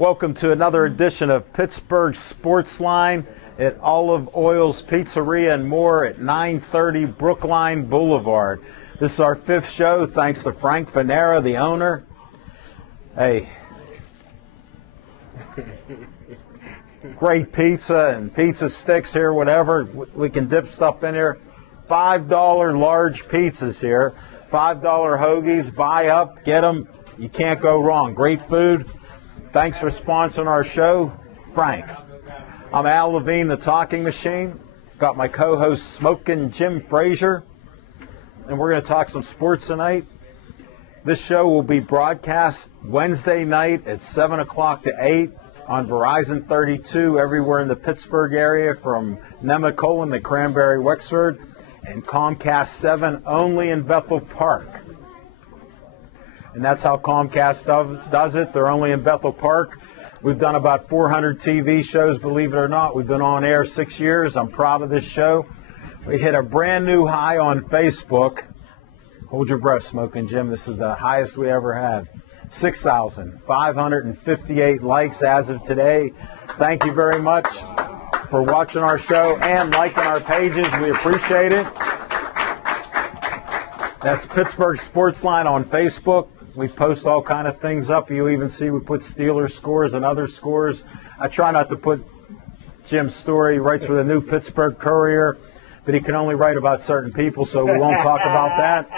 Welcome to another edition of Pittsburgh Sports Line at Olive Oil's Pizzeria and More at 930 Brookline Boulevard. This is our fifth show, thanks to Frank Fanera, the owner. Hey, great pizza and pizza sticks here, whatever. We can dip stuff in here. $5 large pizzas here. $5 hoagies, buy up, get them. You can't go wrong. Great food. Thanks for sponsoring our show, Frank. I'm Al Levine, the Talking Machine. Got my co-host Smokin' Jim Frazier. And we're going to talk some sports tonight. This show will be broadcast Wednesday night at 7 o'clock to 8 on Verizon 32 everywhere in the Pittsburgh area from Nemacolin to Cranberry Wexford, and Comcast 7 only in Bethel Park. And that's how Comcast does it. They're only in Bethel Park. We've done about 400 TV shows, believe it or not. We've been on air 6 years. I'm proud of this show. We hit a brand new high on Facebook. Hold your breath, Smokin' Jim. This is the highest we ever had. 6,558 likes as of today. Thank you very much for watching our show and liking our pages. We appreciate it. That's Pittsburgh Sports Line on Facebook. We post all kind of things up. You even see we put Steelers scores and other scores. I try not to put Jim's story. He writes for the New Pittsburgh Courier, but he can only write about certain people, so we won't talk about that.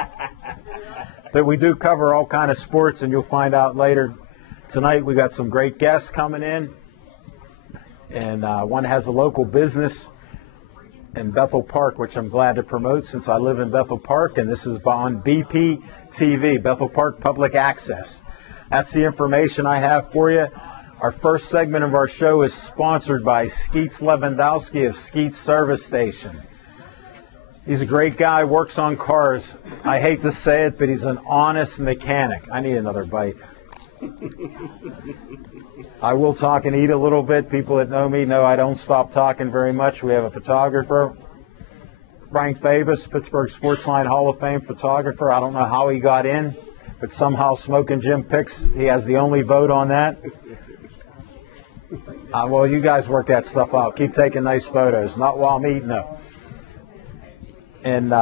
But we do cover all kind of sports, and you'll find out later. Tonight we got some great guests coming in, and one has a local business in Bethel Park, which I'm glad to promote since I live in Bethel Park, and this is on BPTV, Bethel Park Public Access. That's the information I have for you. Our first segment of our show is sponsored by Skeets Lewandowski of Skeets Service Station. He's a great guy, works on cars. I hate to say it, but he's an honest mechanic. I need another bite. I will talk and eat a little bit. People that know me know I don't stop talking very much. We have a photographer, Frank Fabus, Pittsburgh Sports Line Hall of Fame photographer. I don't know how he got in, but somehow Smokin' Jim picks. He has the only vote on that. Well, you guys work that stuff out. Keep taking nice photos. Not while I'm eating, though. And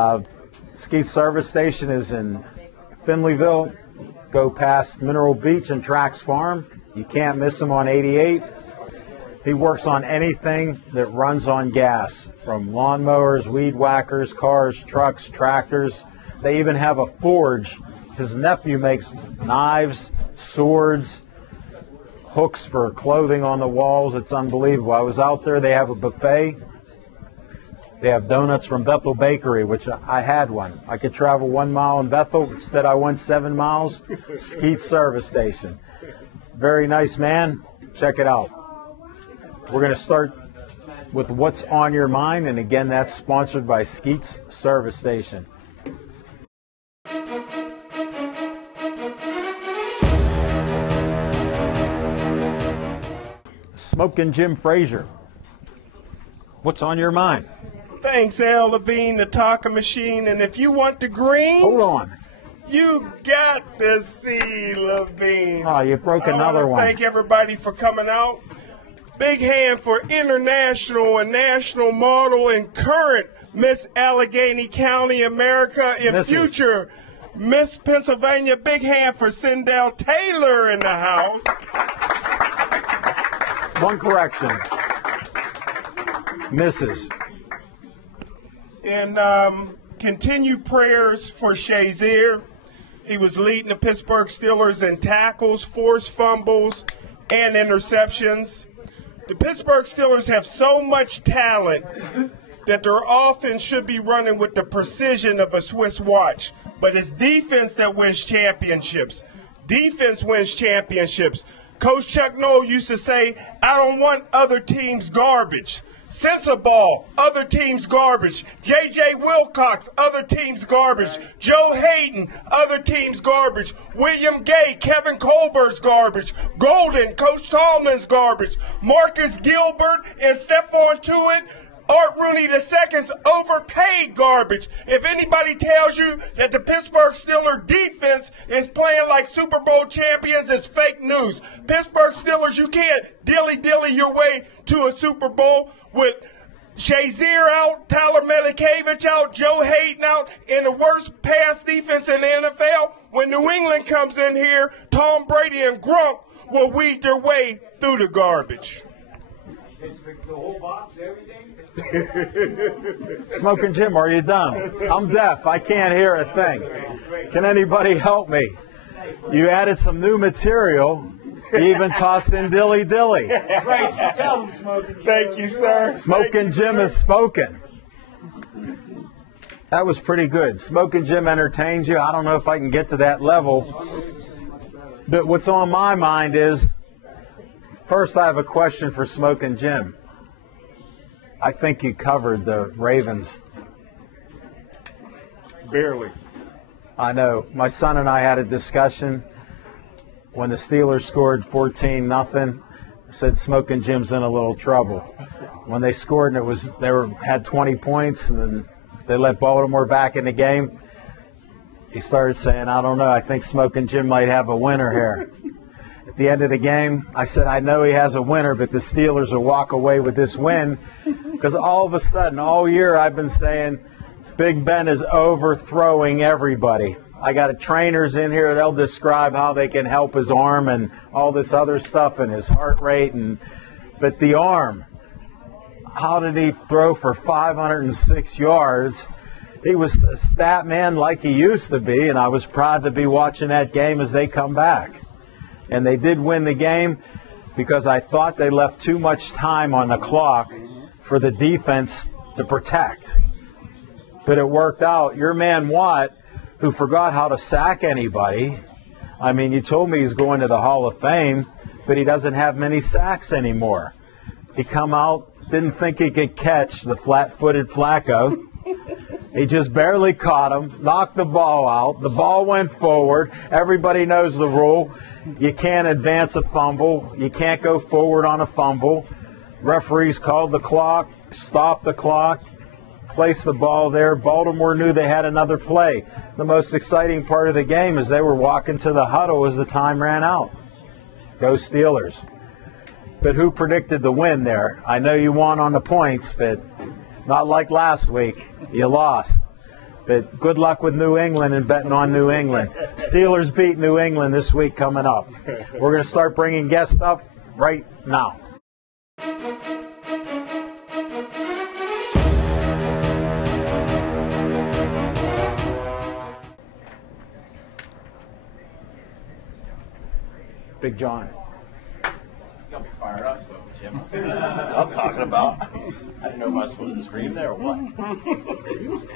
Skeets Service Station is in Finleyville. Go past Mineral Beach and Trax Farm. You can't miss him on 88. He works on anything that runs on gas, from lawnmowers, weed whackers, cars, trucks, tractors. They even have a forge. His nephew makes knives, swords, hooks for clothing on the walls. It's unbelievable. I was out there. They have a buffet. They have donuts from Bethel Bakery, which I had one. I could travel 1 mile in Bethel. Instead, I went 7 miles. Skeets Service Station. Very nice man. Check it out. We're going to start with What's on Your Mind, and again, that's sponsored by Skeets Service Station. Smokin' Jim Frazier. What's on your mind? Thanks, Al Levine, the Talking Machine. And if you want the green, hold on. You got to see Levine. Oh, you broke another one. Thank everybody for coming out. Big hand for international and national model and current Miss Allegheny County, America, and future Miss Pennsylvania. Big hand for Cindell Taylor in the house. One correction. Mrs. And continued prayers for Shazier. He was leading the Pittsburgh Steelers in tackles, forced fumbles, and interceptions. The Pittsburgh Steelers have so much talent that their offense should be running with the precision of a Swiss watch. But it's defense that wins championships. Defense wins championships. Coach Chuck Noll used to say, I don't want other teams' garbage. Sensabaugh, other teams' garbage. J.J. Wilcox, other teams' garbage. Joe Hayden, other teams' garbage. William Gay, Kevin Colbert's garbage. Golden, Coach Tomlin's garbage. Marcus Gilbert and Stephon Tuitt, Art Rooney II's overpaid garbage. If anybody tells you that the Pittsburgh Steelers defense is playing like Super Bowl champions is fake news. Pittsburgh Steelers, you can't dilly-dilly your way to a Super Bowl with Shazier out, Tyler Medikevich out, Joe Hayden out, and the worst pass defense in the NFL. When New England comes in here, Tom Brady and Gronk will weed their way through the garbage. The whole box, everything? Smoking Jim, are you done? I'm deaf. I can't hear a thing. Can anybody help me? You added some new material. You even tossed in Dilly Dilly. Right, you tell them, Smoking Jim. Thank you, sir. Smoking Jim is spoken. That was pretty good. Smoking Jim entertains you. I don't know if I can get to that level. But what's on my mind is, first I have a question for Smoking Jim. I think you covered the Ravens. Barely. I know. My son and I had a discussion when the Steelers scored 14-0. Said Smoking Jim's in a little trouble. When they scored and had 20 points and then they let Baltimore back in the game, he started saying, I don't know, I think Smoking Jim might have a winner here. At the end of the game, I said, I know he has a winner, but the Steelers will walk away with this win. Because all of a sudden, all year I've been saying, Big Ben is overthrowing everybody. I got trainers in here, they'll describe how they can help his arm and all this other stuff and his heart rate. But the arm, how did he throw for 506 yards? He was a stat man like he used to be, and I was proud to be watching that game as they come back. And they did win the game because I thought they left too much time on the clock for the defense to protect. But it worked out. Your man Watt, who forgot how to sack anybody, I mean, you told me he's going to the Hall of Fame, but he doesn't have many sacks anymore. He come out, didn't think he could catch the flat-footed Flacco. He just barely caught him, knocked the ball out. The ball went forward. Everybody knows the rule. You can't advance a fumble. You can't go forward on a fumble. Referees called the clock, stopped the clock, placed the ball there. Baltimore knew they had another play. The most exciting part of the game is they were walking to the huddle as the time ran out. Go Steelers. But who predicted the win there? I know you won on the points, but not like last week. You lost. But good luck with New England and betting on New England. Steelers beat New England this week coming up. We're going to start bringing guests up right now. Big John. Got me fired up, Jim. That's what I'm talking about. I didn't know if I was supposed to scream there or what.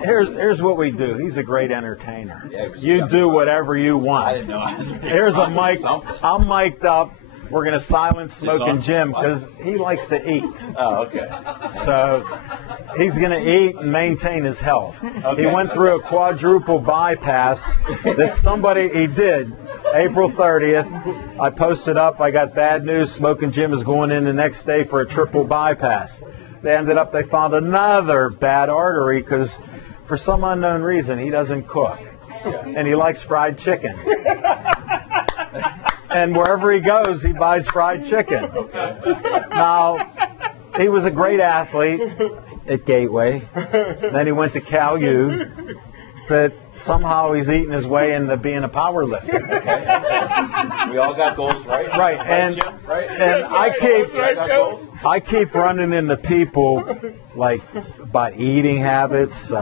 Here's what we do. He's a great entertainer. Yeah, you do whatever you want. I didn't know I was Here's a mic. I'm mic'd up. We're going to silence Smoking Jim because he likes to eat. Oh, okay. So he's going to eat and maintain his health. Okay. He went through a quadruple bypass that he did. April 30th, I posted up, I got bad news, Smoking Jim is going in the next day for a triple bypass. They found another bad artery because for some unknown reason he doesn't cook. And he likes fried chicken. And wherever he goes, he buys fried chicken. Okay. Now, he was a great athlete at Gateway. Then he went to Cal U. But somehow he's eating his way into being a power lifter. Okay. We all got goals, right? Right. And I keep running into people like about eating habits,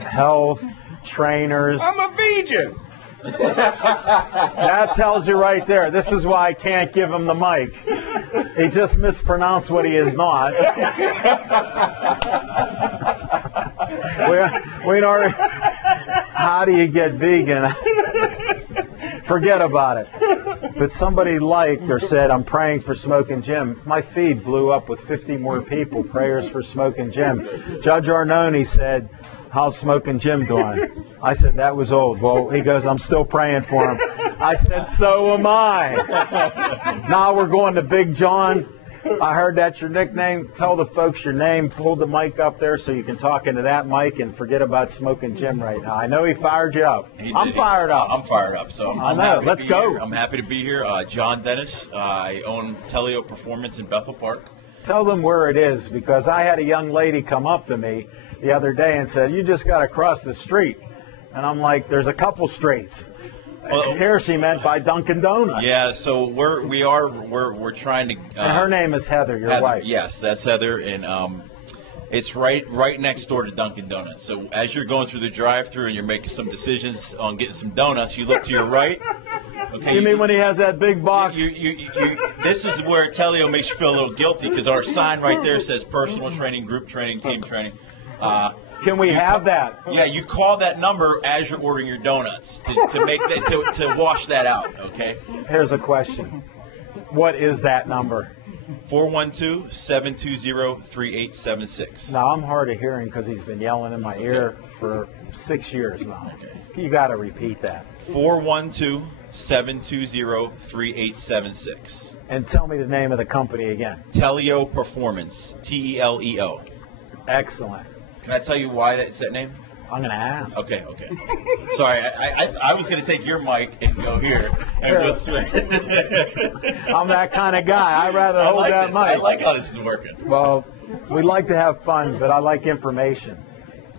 health, trainers. I'm a vegan. That tells you right there. This is why I can't give him the mic. He just mispronounced what he is not. we already. How do you get vegan? Forget about it. But somebody liked or said, I'm praying for Smoking Jim. My feed blew up with 50 more people, prayers for Smoking Jim. Judge Arnone said, how's Smoking Jim doing? I said, that was old. Well, he goes, I'm still praying for him. I said, so am I. Now we're going to Big John. I heard that's your nickname. Tell the folks your name. Pull the mic up there so you can talk into that mic and forget about Smoking Jim right now. I know he fired you up. I'm fired up. I'm fired up. So I know. Let's go. Here. I'm happy to be here. John Dennis. I own Teleo Performance in Bethel Park. Tell them where it is, because I had a young lady come up to me the other day and said, "You just got to cross the street." And I'm like, "There's a couple streets." Well, here she meant by Dunkin' Donuts. Yeah, so we're trying to. And her name is Heather. Your wife. Yes, that's Heather, and it's right next door to Dunkin' Donuts. So as you're going through the drive-through and you're making some decisions on getting some donuts, you look to your right. Okay, you mean when he has that big box? This is where Teleo makes you feel a little guilty, because our sign right there says personal training, group training, team training. Can we have that? Yeah, you call that number as you're ordering your donuts to make that to wash that out. Okay. Here's a question. What is that number? 412-720-3876. Now, I'm hard of hearing because he's been yelling in my ear for 6 years now. You got to repeat that. 412-720-3876. And tell me the name of the company again. Teleo Performance. Teleo. Excellent. Can I tell you why that's that name? I'm going to ask. Okay. Sorry, I was going to take your mic and go here and go swing. I'm that kind of guy. I'd rather hold that mic. I like how this is working. Well, we like to have fun, but I like information.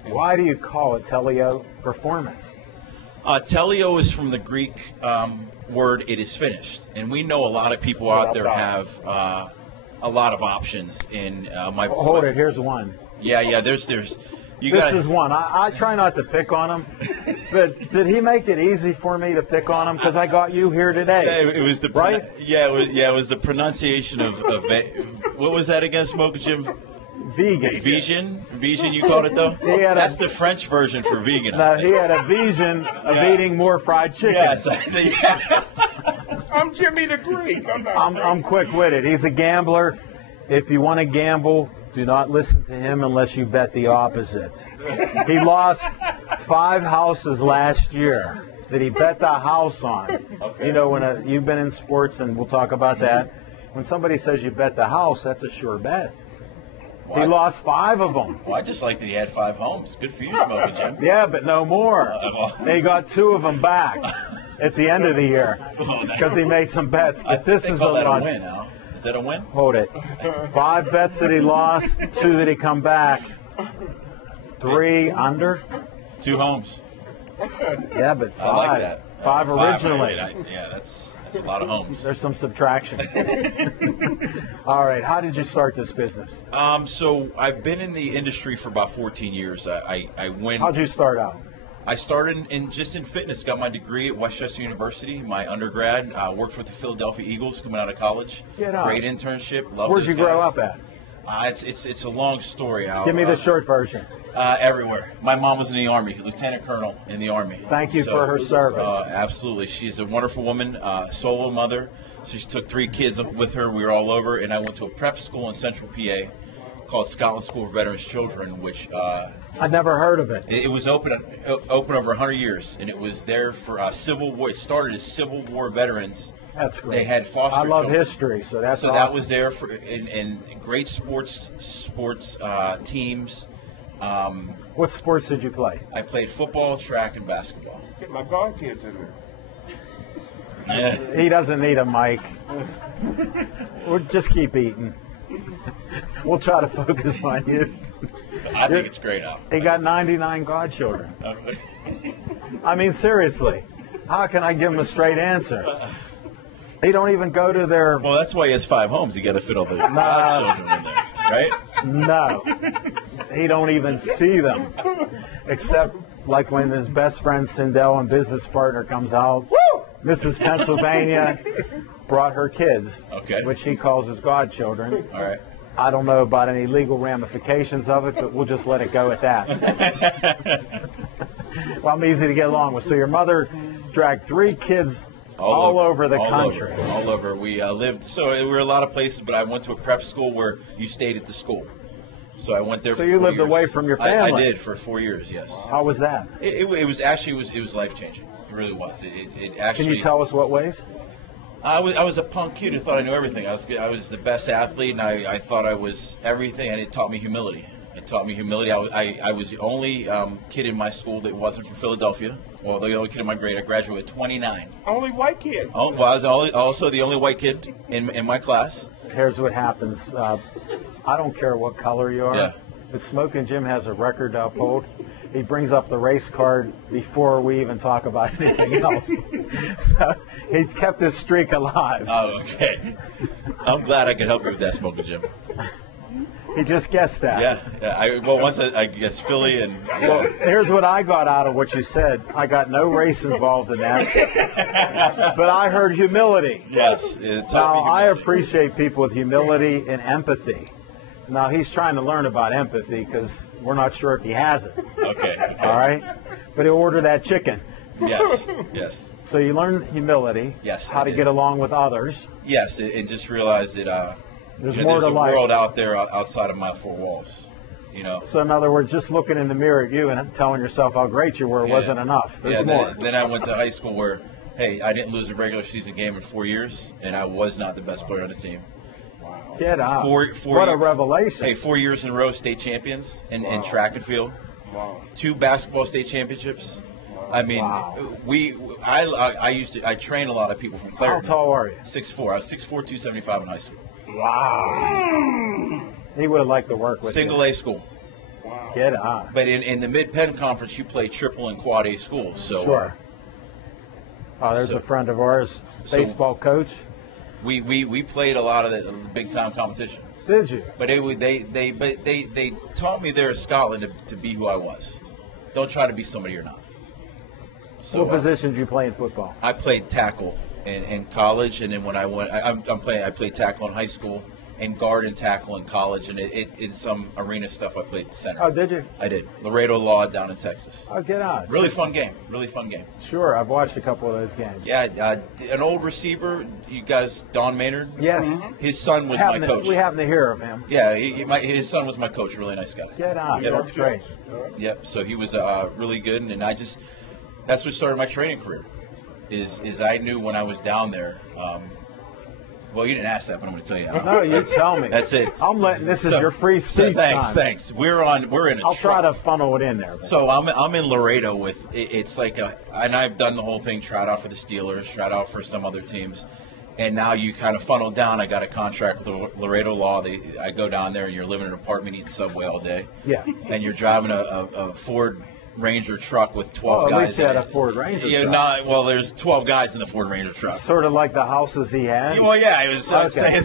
Why do you call it Teleo Performance? Teleo is from the Greek word "it is finished," and we know a lot of people out there have a lot of options. In hold it. Here's one. Yeah. There's. This is one. I try not to pick on him, but did he make it easy for me to pick on him? Because I got you here today. Yeah, it was the right. It was the pronunciation of what was that again, Smoking Jim? Vegan. Vision, you called it though? That's the French version for vegan. No, he had a vision of eating more fried chicken. Yes, I'm Jimmy the Greek. I'm quick-witted. He's a gambler. If you want to gamble, do not listen to him unless you bet the opposite. He lost 5 houses last year that he bet the house on. Okay. You know, when you've been in sports, and we'll talk about that. When somebody says you bet the house, that's a sure bet. Well, he lost 5 of them. Well, I just like that he had 5 homes. Good for you, Smoking Jim. Yeah, but no more. They got 2 of them back at the end of the year because he made some bets. But this is a win now. Is that a win? Hold it. 5 bets that he lost, 2 that he come back, 3 under. 2 homes. Yeah, but 5. I like that. 5 originally. Yeah, that's a lot of homes. There's some subtraction. All right. How did you start this business? So I've been in the industry for about 14 years. I went. How'd you start out? I started in fitness. Got my degree at Westchester University. My undergrad worked with the Philadelphia Eagles coming out of college. Get out. Great internship. Loved Where'd you grow up at? It's a long story. Give me the short version. Everywhere. My mom was in the Army, Lieutenant Colonel in the Army. Thank you for her service. Absolutely. She's a wonderful woman, solo mother. So she took 3 kids with her. We were all over, and I went to a prep school in Central PA called Scotland School for Veterans Children, which I'd never heard of it. It was open over 100 years, and it was there for Civil War. It started as Civil War veterans. That's great. They had foster I love children. history, so that's so awesome. that was there for and great sports teams. What sports did you play? I played football, track, and basketball. Get my godkids in there. Yeah. He doesn't need a mic. We'll just keep eating. We'll try to focus on you. I think it's great, Al. He got 99 godchildren. I mean, seriously, how can I give him a straight answer? They don't even go to their... Well, that's why he has 5 homes. You got to fit all the godchildren in there, right? No. He don't even see them. Except like when his best friend Sindel and business partner comes out. Mrs. Pennsylvania brought her kids, which he calls his godchildren. All right. I don't know about any legal ramifications of it, but we'll just let it go at that. Well, I'm easy to get along with. So your mother dragged 3 kids all over the country. All over. We lived, so we were a lot of places, but I went to a prep school where you stayed at the school. So I went there for 4 years. So you lived away from your family? I did for 4 years, yes. How was that? It was actually life-changing. It really was. It actually. Can you tell us what ways? I was a punk kid who thought I knew everything. I was the best athlete, and I thought I was everything, and it taught me humility. It taught me humility. I was the only kid in my school that wasn't from Philadelphia. Well, the only kid in my grade. I graduated at 29. Only white kid. Oh, well, I was also the only white kid in my class. Here's what happens. I don't care what color you are. Yeah. But Smoking Jim has a record to uphold. He brings up the race card before we even talk about anything else. So he kept his streak alive. Oh, okay. I'm glad I could help you with that, Smoking Jim. He just guessed that. Yeah. Once I guess Philly and. Well, here's what I got out of what you said. I got no race involved in that. But I heard humility. Yes. Now, I appreciate people with humility and empathy. Now, he's trying to learn about empathy because we're not sure if he has it. Okay. All right? But he'll order that chicken. Yes. So you learn humility. Yes, How I to did. get along with others. Yes, and just realize that There's there's more to a life. world out there outside of my four walls. You know. So in other words, just looking in the mirror at you and telling yourself how great you were wasn't enough. There's more. Then I went to high school where, hey, I didn't lose a regular season game in 4 years, and I was not the best player on the team. Get out. Four What a years- Revelation. Hey, 4 years in a row, state champions in track and field. Wow. 2 basketball state championships. I mean, Wow. I trained a lot of people from How Clarendon. tall are you? 6'4". I was 6'4", 275 in high school. Wow. He would have liked to work with Single you. A school. Get out. But in the Mid-Penn Conference, you play triple and quad A schools. So Sure. Oh, there's so- a friend of ours, baseball coach. we played a lot of the big time competition. Did you? But they taught me there in Scotland to be who I was. Don't try to be somebody you're not. So What position did you play in football? I played tackle in college, and then when I went, I played tackle in high school, and guard and tackle in college, and in some arena stuff I played center. Oh, did you? I did. Laredo Law down in Texas. Oh, get out. Really fun game. Really fun game. Sure, I've watched a couple of those games. Yeah, an old receiver. You guys, Don Maynard. Yes. His son was my coach. We happen to hear of him. Yeah, his son was my coach. Really nice guy. Get out. Yeah, That's great. Yep. So he was really good, and that's what started my training career. Is I knew when I was down there. Well, you didn't ask that, but I'm going to tell you. No, you tell me. That's it. I'm letting. This is your free speech time. Thanks. We're in a I'll try truck. to funnel it in there. So I'm in Laredo with it's like and I've done the whole thing. Tried out for the Steelers, tried out for some other teams, and now you kind of funnel down. I got a contract with Laredo Law. I go down there and you're living in an apartment, eating Subway all day. Yeah. And you're driving a Ford Ranger truck with 12 Well, at guys. least you in had a it. Ford Ranger Yeah, truck. well, there's 12 guys in the Ford Ranger truck. Sort of like the houses he had. Well, yeah, I was Okay. saying.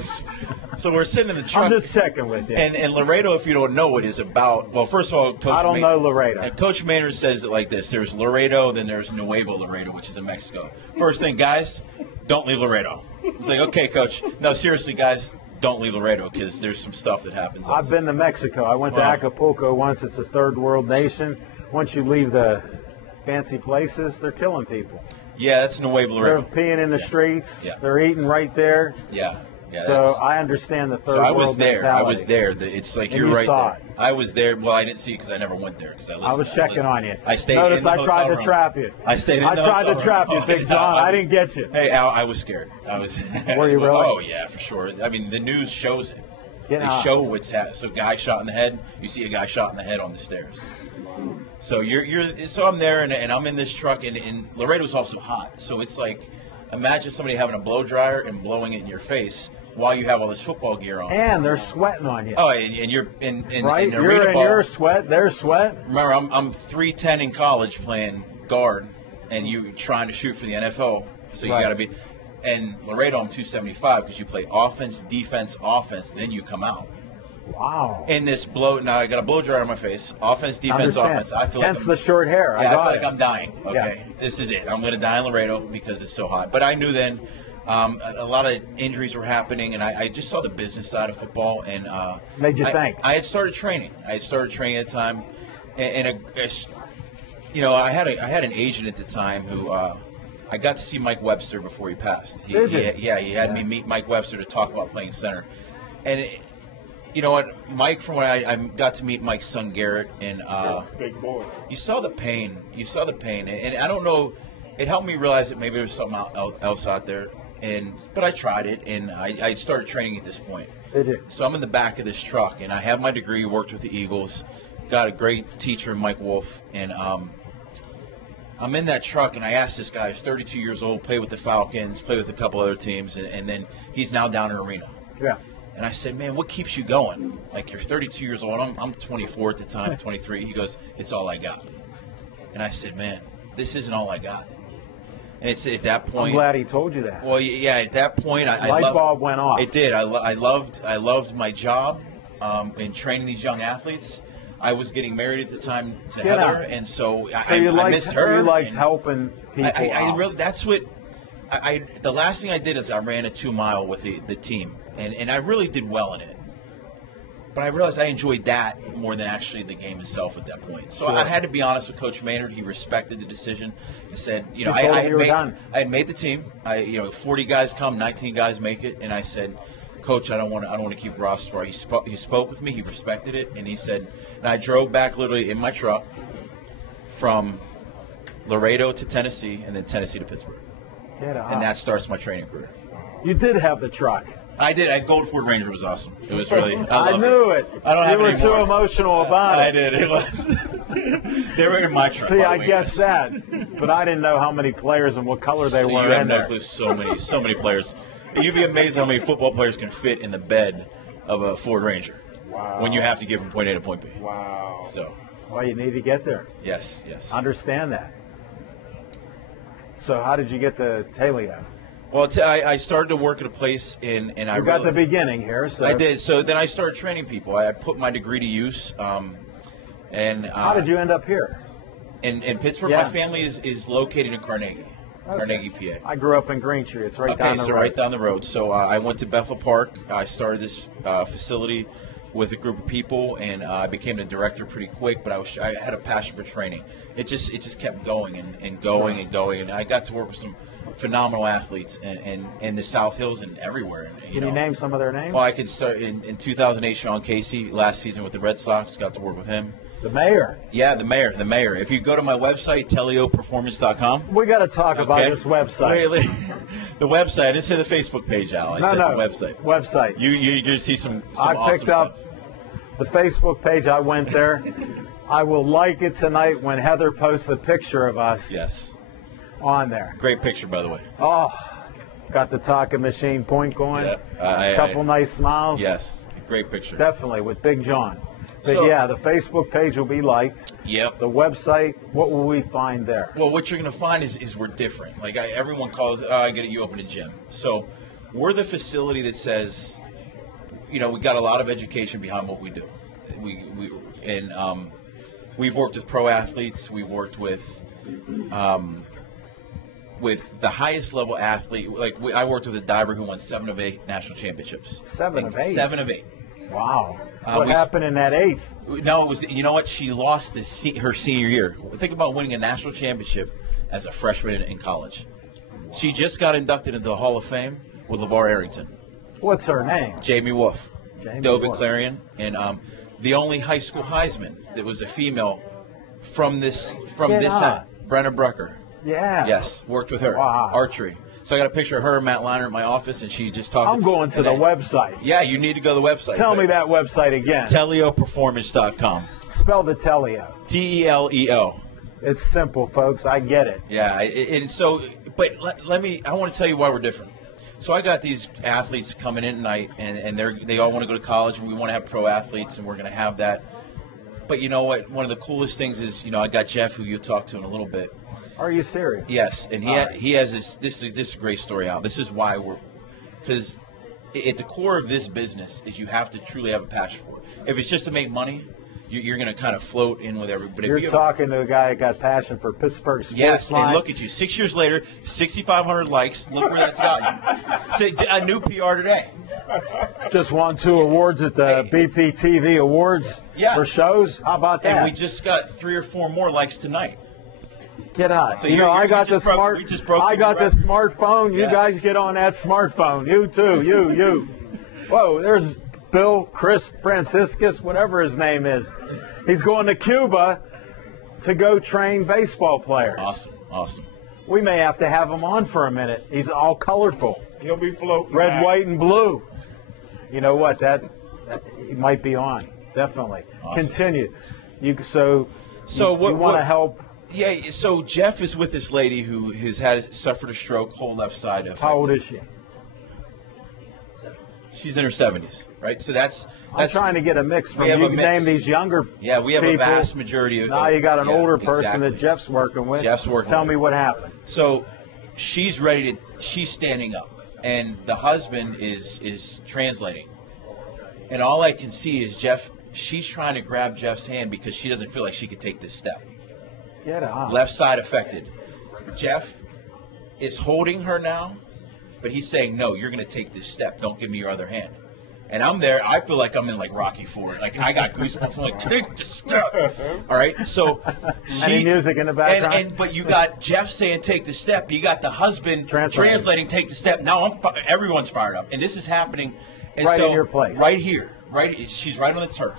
So we're sitting in the truck. I'm just checking with you. And Laredo, if you don't know, it is about. Well, first of all, Coach I don't know Laredo. And Coach Maynard says it like this: there's Laredo, then there's Nuevo Laredo, which is in Mexico. First thing, guys, don't leave Laredo. It's like, okay, Coach. No, seriously, guys, don't leave Laredo because there's some stuff that happens. I've been to Mexico. I went to Wow. Acapulco once. It's a third world nation. Once you leave the fancy places, they're killing people. Yeah, that's Nuevo They're Laredo. peeing in the streets. Yeah. They're eating right there. Yeah. So that's- I understand the third So I world was there. mentality. I was there. It's like And you're you right saw there. it. I was there. Well, I didn't see it because I never went there because I was checking on you. I stayed. Notice in the I tried hotel to room. trap you. I stayed. In I the tried to hotel trap room. you, Big John. I didn't get you. Hey, Al, I was scared. I was. Were you really? Oh yeah, for sure. I mean, the news shows it. Get They out. show what's happening. So, guy shot in the head. You see a guy shot in the head on the stairs. So So I'm there, and I'm in this truck, and Laredo's also hot. So it's like, imagine somebody having a blow dryer and blowing it in your face while you have all this football gear on. And they're sweating on you. Oh, and you're in right? in You're arena in ball. your sweat. Their sweat. Remember, I'm 3'10" in college playing guard, and you trying to shoot for the NFL. So you Right. got to be. And Laredo, I'm 275 because you play offense, defense, then you come out. Wow. In this blow, now I got a blow dryer on my face. Offense, defense, Understand. offense. I feel Hence like the short hair. I feel got like it. I'm dying. Okay, Yeah. This is it. I'm going to die in Laredo because it's so hot. But I knew then a lot of injuries were happening, and I just saw the business side of football. And Made you think. I had started training. I had started training at the time, and I had an agent at the time who. I got to see Mike Webster before he passed. Did you? He had me meet Mike Webster to talk about playing center. And you know what, Mike, from when I got to meet Mike's son Garrett, and Big boy. you saw the pain. And I don't know. It helped me realize that maybe there's something else out there. but I tried it, and I started training at this point. Did you? So I'm in the back of this truck, and I have my degree, worked with the Eagles, got a great teacher, Mike Wolf, and I'm in that truck, and I asked this guy, who's 32 years old, played with the Falcons, played with a couple other teams, and then he's now down in Reno. Yeah. And I said, man, what keeps you going? Like, you're 32 years old. I'm 24 at the time, 23. He goes, it's all I got. And I said, man, this isn't all I got. And it's at that point. I'm glad he told you that. Well, yeah, at that point, I light loved, bulb went off. It did. I loved my job in training these young athletes. I was getting married at the time to Get Heather, out. and so I missed her. You liked and helping people. I out. really, that's what. The last thing I did is I ran a 2-mile with the team, and I really did well in it. But I realized I enjoyed that more than actually the game itself at that point. So Sure. I had to be honest with Coach Maynard. He respected the decision. He said, You told him you were done. I had made the team. 40 guys come, 19 guys make it, and I said, Coach, I don't want to keep roster. He spoke with me. He respected it, and he said, and I drove back literally in my truck from Laredo to Tennessee, and then Tennessee to Pittsburgh, Get out. and that starts my training career. You did have the truck. I did. Gold Ford Ranger was awesome. It was really. I knew it. I don't have You were any too more. emotional about I it. did. It was. They were in my truck. See, by the I way, guessed guys. that, but I didn't know how many players and what color they So were you have in no there. clue. So many players. You'd be amazed how many football players can fit in the bed of a Ford Ranger. Wow. When you have to get from point A to point B. Wow. So, Well, you need to get there. yes. Understand that. So, how did you get to Talio? Well, I started to work at a place and I You got the really- beginning here. So I did. So then I started training people. I put my degree to use. How did you end up here? In Pittsburgh? Yeah. My family is located in Carnegie, Carnegie, PA. I grew up in Green Tree. It's right down the road. Right down the road. So I went to Bethel Park. I started this facility with a group of people, and I became the director pretty quick. But I had a passion for training. It just kept going and going and going, and I got to work with some phenomenal athletes in the South Hills and everywhere. Can you name some of their names? Well, I could start in 2008. Sean Casey, last season with the Red Sox, got to work with him. The mayor. Yeah, the mayor. If you go to my website, telioperformance.com. We got to talk about Okay. this website. Wait. The website. I didn't say the Facebook page, Al. I said the website. Website. You're going to see some I awesome picked up stuff. the Facebook page. I went there. I will like it tonight when Heather posts a picture of us Yes. on there. Great picture, by the way. Oh, got the talking machine point going. Yeah. Couple nice smiles. Yes. Great picture. Definitely with Big John. But So- yeah, the Facebook page will be liked. Yep. The website, what will we find there? Well, what you're going to find is we're different. Like everyone calls, I get it, you open a gym. So we're the facility that says, we got a lot of education behind what we do. We've worked with pro athletes. We've worked with the highest level athlete. I worked with a diver who won 7 of 8 national championships. 7 of 8? 7 of 8. Wow. What we- happened in that 8th? No, it was. You know what? She lost her senior year. Think about winning a national championship as a freshman in college. She just got inducted into the Hall of Fame with LeVar Arrington, What's her name? Jamie Wolf, Jamie David Wolf. Clarion, and the only high school Heisman that was a female from this on. Brenna Brucker. Yeah. Yes, worked with her. Wow. Archery. So I got a picture of her and Matt Liner in my office, and she just talked. I'm going to the website. Yeah, you need to go to the website. Tell me that website again. Telioperformance.com. Spell the Telio. TELEO. It's simple, folks. I get it. Yeah, but let me. I want to tell you why we're different. So I got these athletes coming in tonight, and they all want to go to college, and we want to have pro athletes, and we're going to have that. But you know what? One of the coolest things is, I got Jeff, who you'll talk to in a little bit. Are you serious? Yes, and he has this. This is a great story, Al. This is why because at the core of this business is you have to truly have a passion for it. If it's just to make money, you're going to kind of float in with everybody. You're talking to a guy that got passion for Pittsburgh sports. Yes, line. and look at you. 6 years later, 6,500 likes. Look where that's gotten you. Say a new PR today. Just won 2 awards at the BPTV Awards Yeah. for shows. How about that? And we just got 3 or 4 more likes tonight. Get out. So I got the we just broke I the got the record. smartphone. You Yes. guys get on that smartphone. You too. You. Whoa, there's Chris Franciscus, whatever his name is. He's going to Cuba to go train baseball players. Awesome. We may have to have him on for a minute. He's all colorful. He'll be floating. Red, back. white, and blue. You know what? That he might be on. Definitely. Awesome. Continue. You what want to help? Yeah. So Jeff is with this lady who has suffered a stroke, whole left side. How old is she? She's in her 70s, right? So that's I'm trying to get a mix from we have you. a Can mix. name these younger Yeah, we have people. a vast majority of. Now you got an yeah, older person exactly. that Jeff's working with. Jeff's working Tell with. me what happened. So she's ready to. She's standing up, and the husband is translating, and all I can see is Jeff. She's trying to grab Jeff's hand because she doesn't feel like she could take this step. Get out. Left side affected. Jeff is holding her now, but he's saying, no, you're going to take this step. Don't give me your other hand. And I'm there. I feel like I'm in like Rocky IV. Like I got goosebumps. I'm like, take the step. All right. So Any music in the background? but you got Jeff saying, take the step. You got the husband translating take the step. Now everyone's fired up. And this is happening. And Right so, in your place. Right here. Right. She's right on the turf.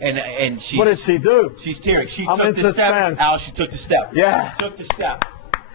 And she's. What did she do? She's tearing. She I'm took in the suspense. step. Al, she took the step. Yeah. Took the step.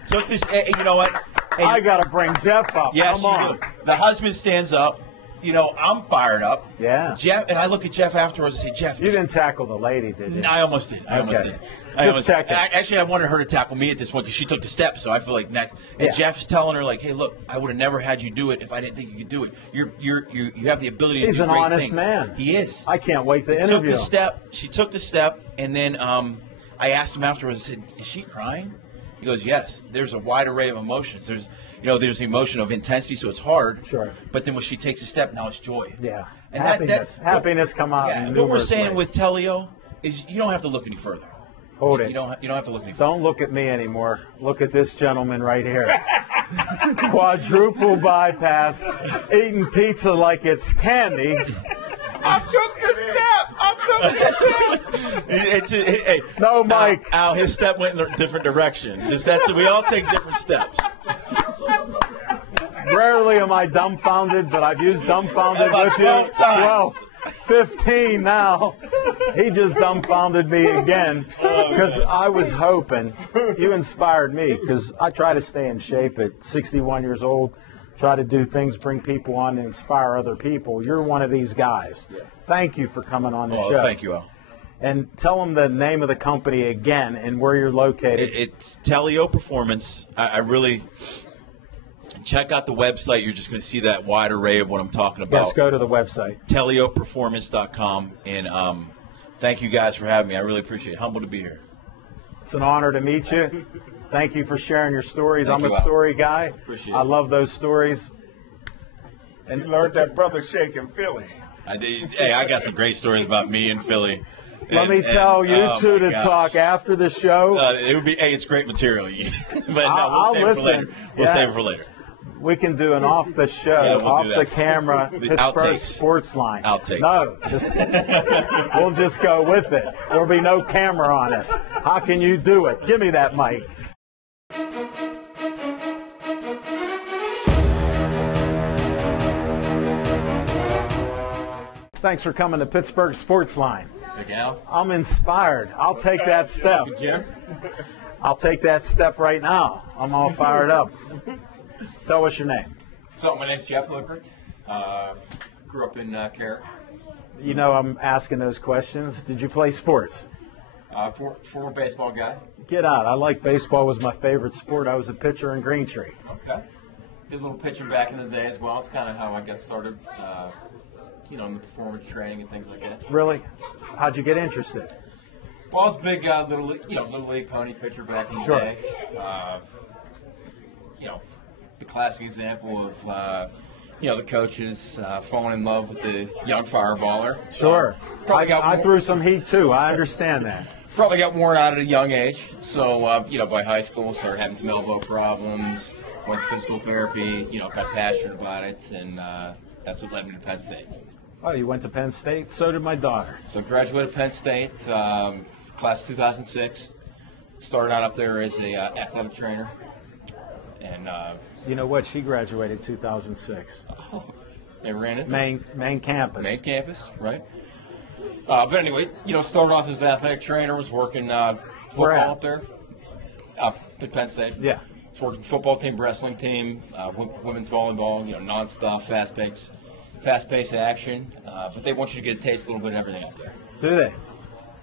Took this. You know what? And I got to bring Jeff up. yes, Come you on. do. The husband stands up. You know, I'm fired up. Yeah. Jeff, and I look at Jeff afterwards and say, Jeff. You didn't tackle the lady, did you? I almost did. I almost Okay. did. Just checking. Actually, I wanted her to tackle me at this point because she took the step. So I feel like next. And Yeah. Jeff's telling her like, "Hey, look, I would have never had you do it if I didn't think you could do it. You have the ability to He's do an great honest things." man. He is. I can't wait to Took interview the him. step. She took the step, and then I asked him afterwards. I said, "Is she crying?" He goes, "Yes." There's a wide array of emotions. There's the emotion of intensity, so it's hard. Sure. But then when she takes a step, now it's joy. Yeah. And Happiness come out. Yeah. in What we're numerous saying ways. with Telio is you don't have to look any further. Hold it. You don't have to look any further. Don't look at me anymore. Look at this gentleman right here. Quadruple bypass, eating pizza like it's candy. I took the step. Hey, No, Mike. Al, his step went in a different direction. We all take different steps. Rarely am I dumbfounded, but I've used dumbfounded About with 12 you. times. 12, 15 now. He just dumbfounded me again because I was hoping. You inspired me because I try to stay in shape at 61 years old, try to do things, bring people on, and inspire other people. You're one of these guys. Thank you for coming on the show. Thank you, Al. And tell them the name of the company again and where you're located. It's Telio Performance. I really check out the website. You're just going to see that wide array of what I'm talking about. Yes, go to the website. TelioPerformance.com. And thank you guys for having me. I really appreciate it. Humble to be here. It's an honor to meet you. Thank you for sharing your stories. Thank I'm a you, Al. story guy. Appreciate I it. love those stories. And learned that brother shake in Philly. I did. Hey, I got some great stories about me and Philly. Let me tell you oh two my to gosh. talk after the show. It would be. Hey, it's great material. But no, I'll we'll save it for later. listen. We'll Yeah. save it for later. We can do an off the show, Yeah, we'll off do the that. camera, Pittsburgh outtakes. Sports Line. Outtakes. No, we'll just go with it. There'll be no camera on us. How can you do it? Give me that mic. Thanks for coming to Pittsburgh Sports Line. Big Al. I'm inspired. I'll take that step. Jim. I'll take that step right now. I'm all fired up. Tell us your name. So my name's Jeff Lippert. Grew up in Carrick. You know I'm asking those questions. Did you play sports? Former baseball guy. Get out. I like baseball. Was my favorite sport. I was a pitcher in Green Tree. Okay. Did a little pitching back in the day as well. It's kind of how I got started, in the performance training and things like that. Really? How'd you get interested? Well, I was a big little league pony pitcher back in the Sure. day. The classic example of the coaches falling in love with the young fireballer. Sure. Probably I threw some heat too. I understand that. Probably got worn out at a young age. So, by high school, started having some elbow problems, went to physical therapy, got passionate about it, and that's what led me to Penn State. Oh, you went to Penn State? So did my daughter. So, graduated Penn State, class 2006. Started out up there as a athletic trainer. And You know what? She graduated 2006. they ran into Main campus. main campus, right? But anyway, started off as an athletic trainer, was working Where football at? up there. at Penn State. Yeah. I worked with football team, wrestling team, women's volleyball. Nonstop, fast-paced action. But they want you to get a taste a little bit of everything out there. Do they?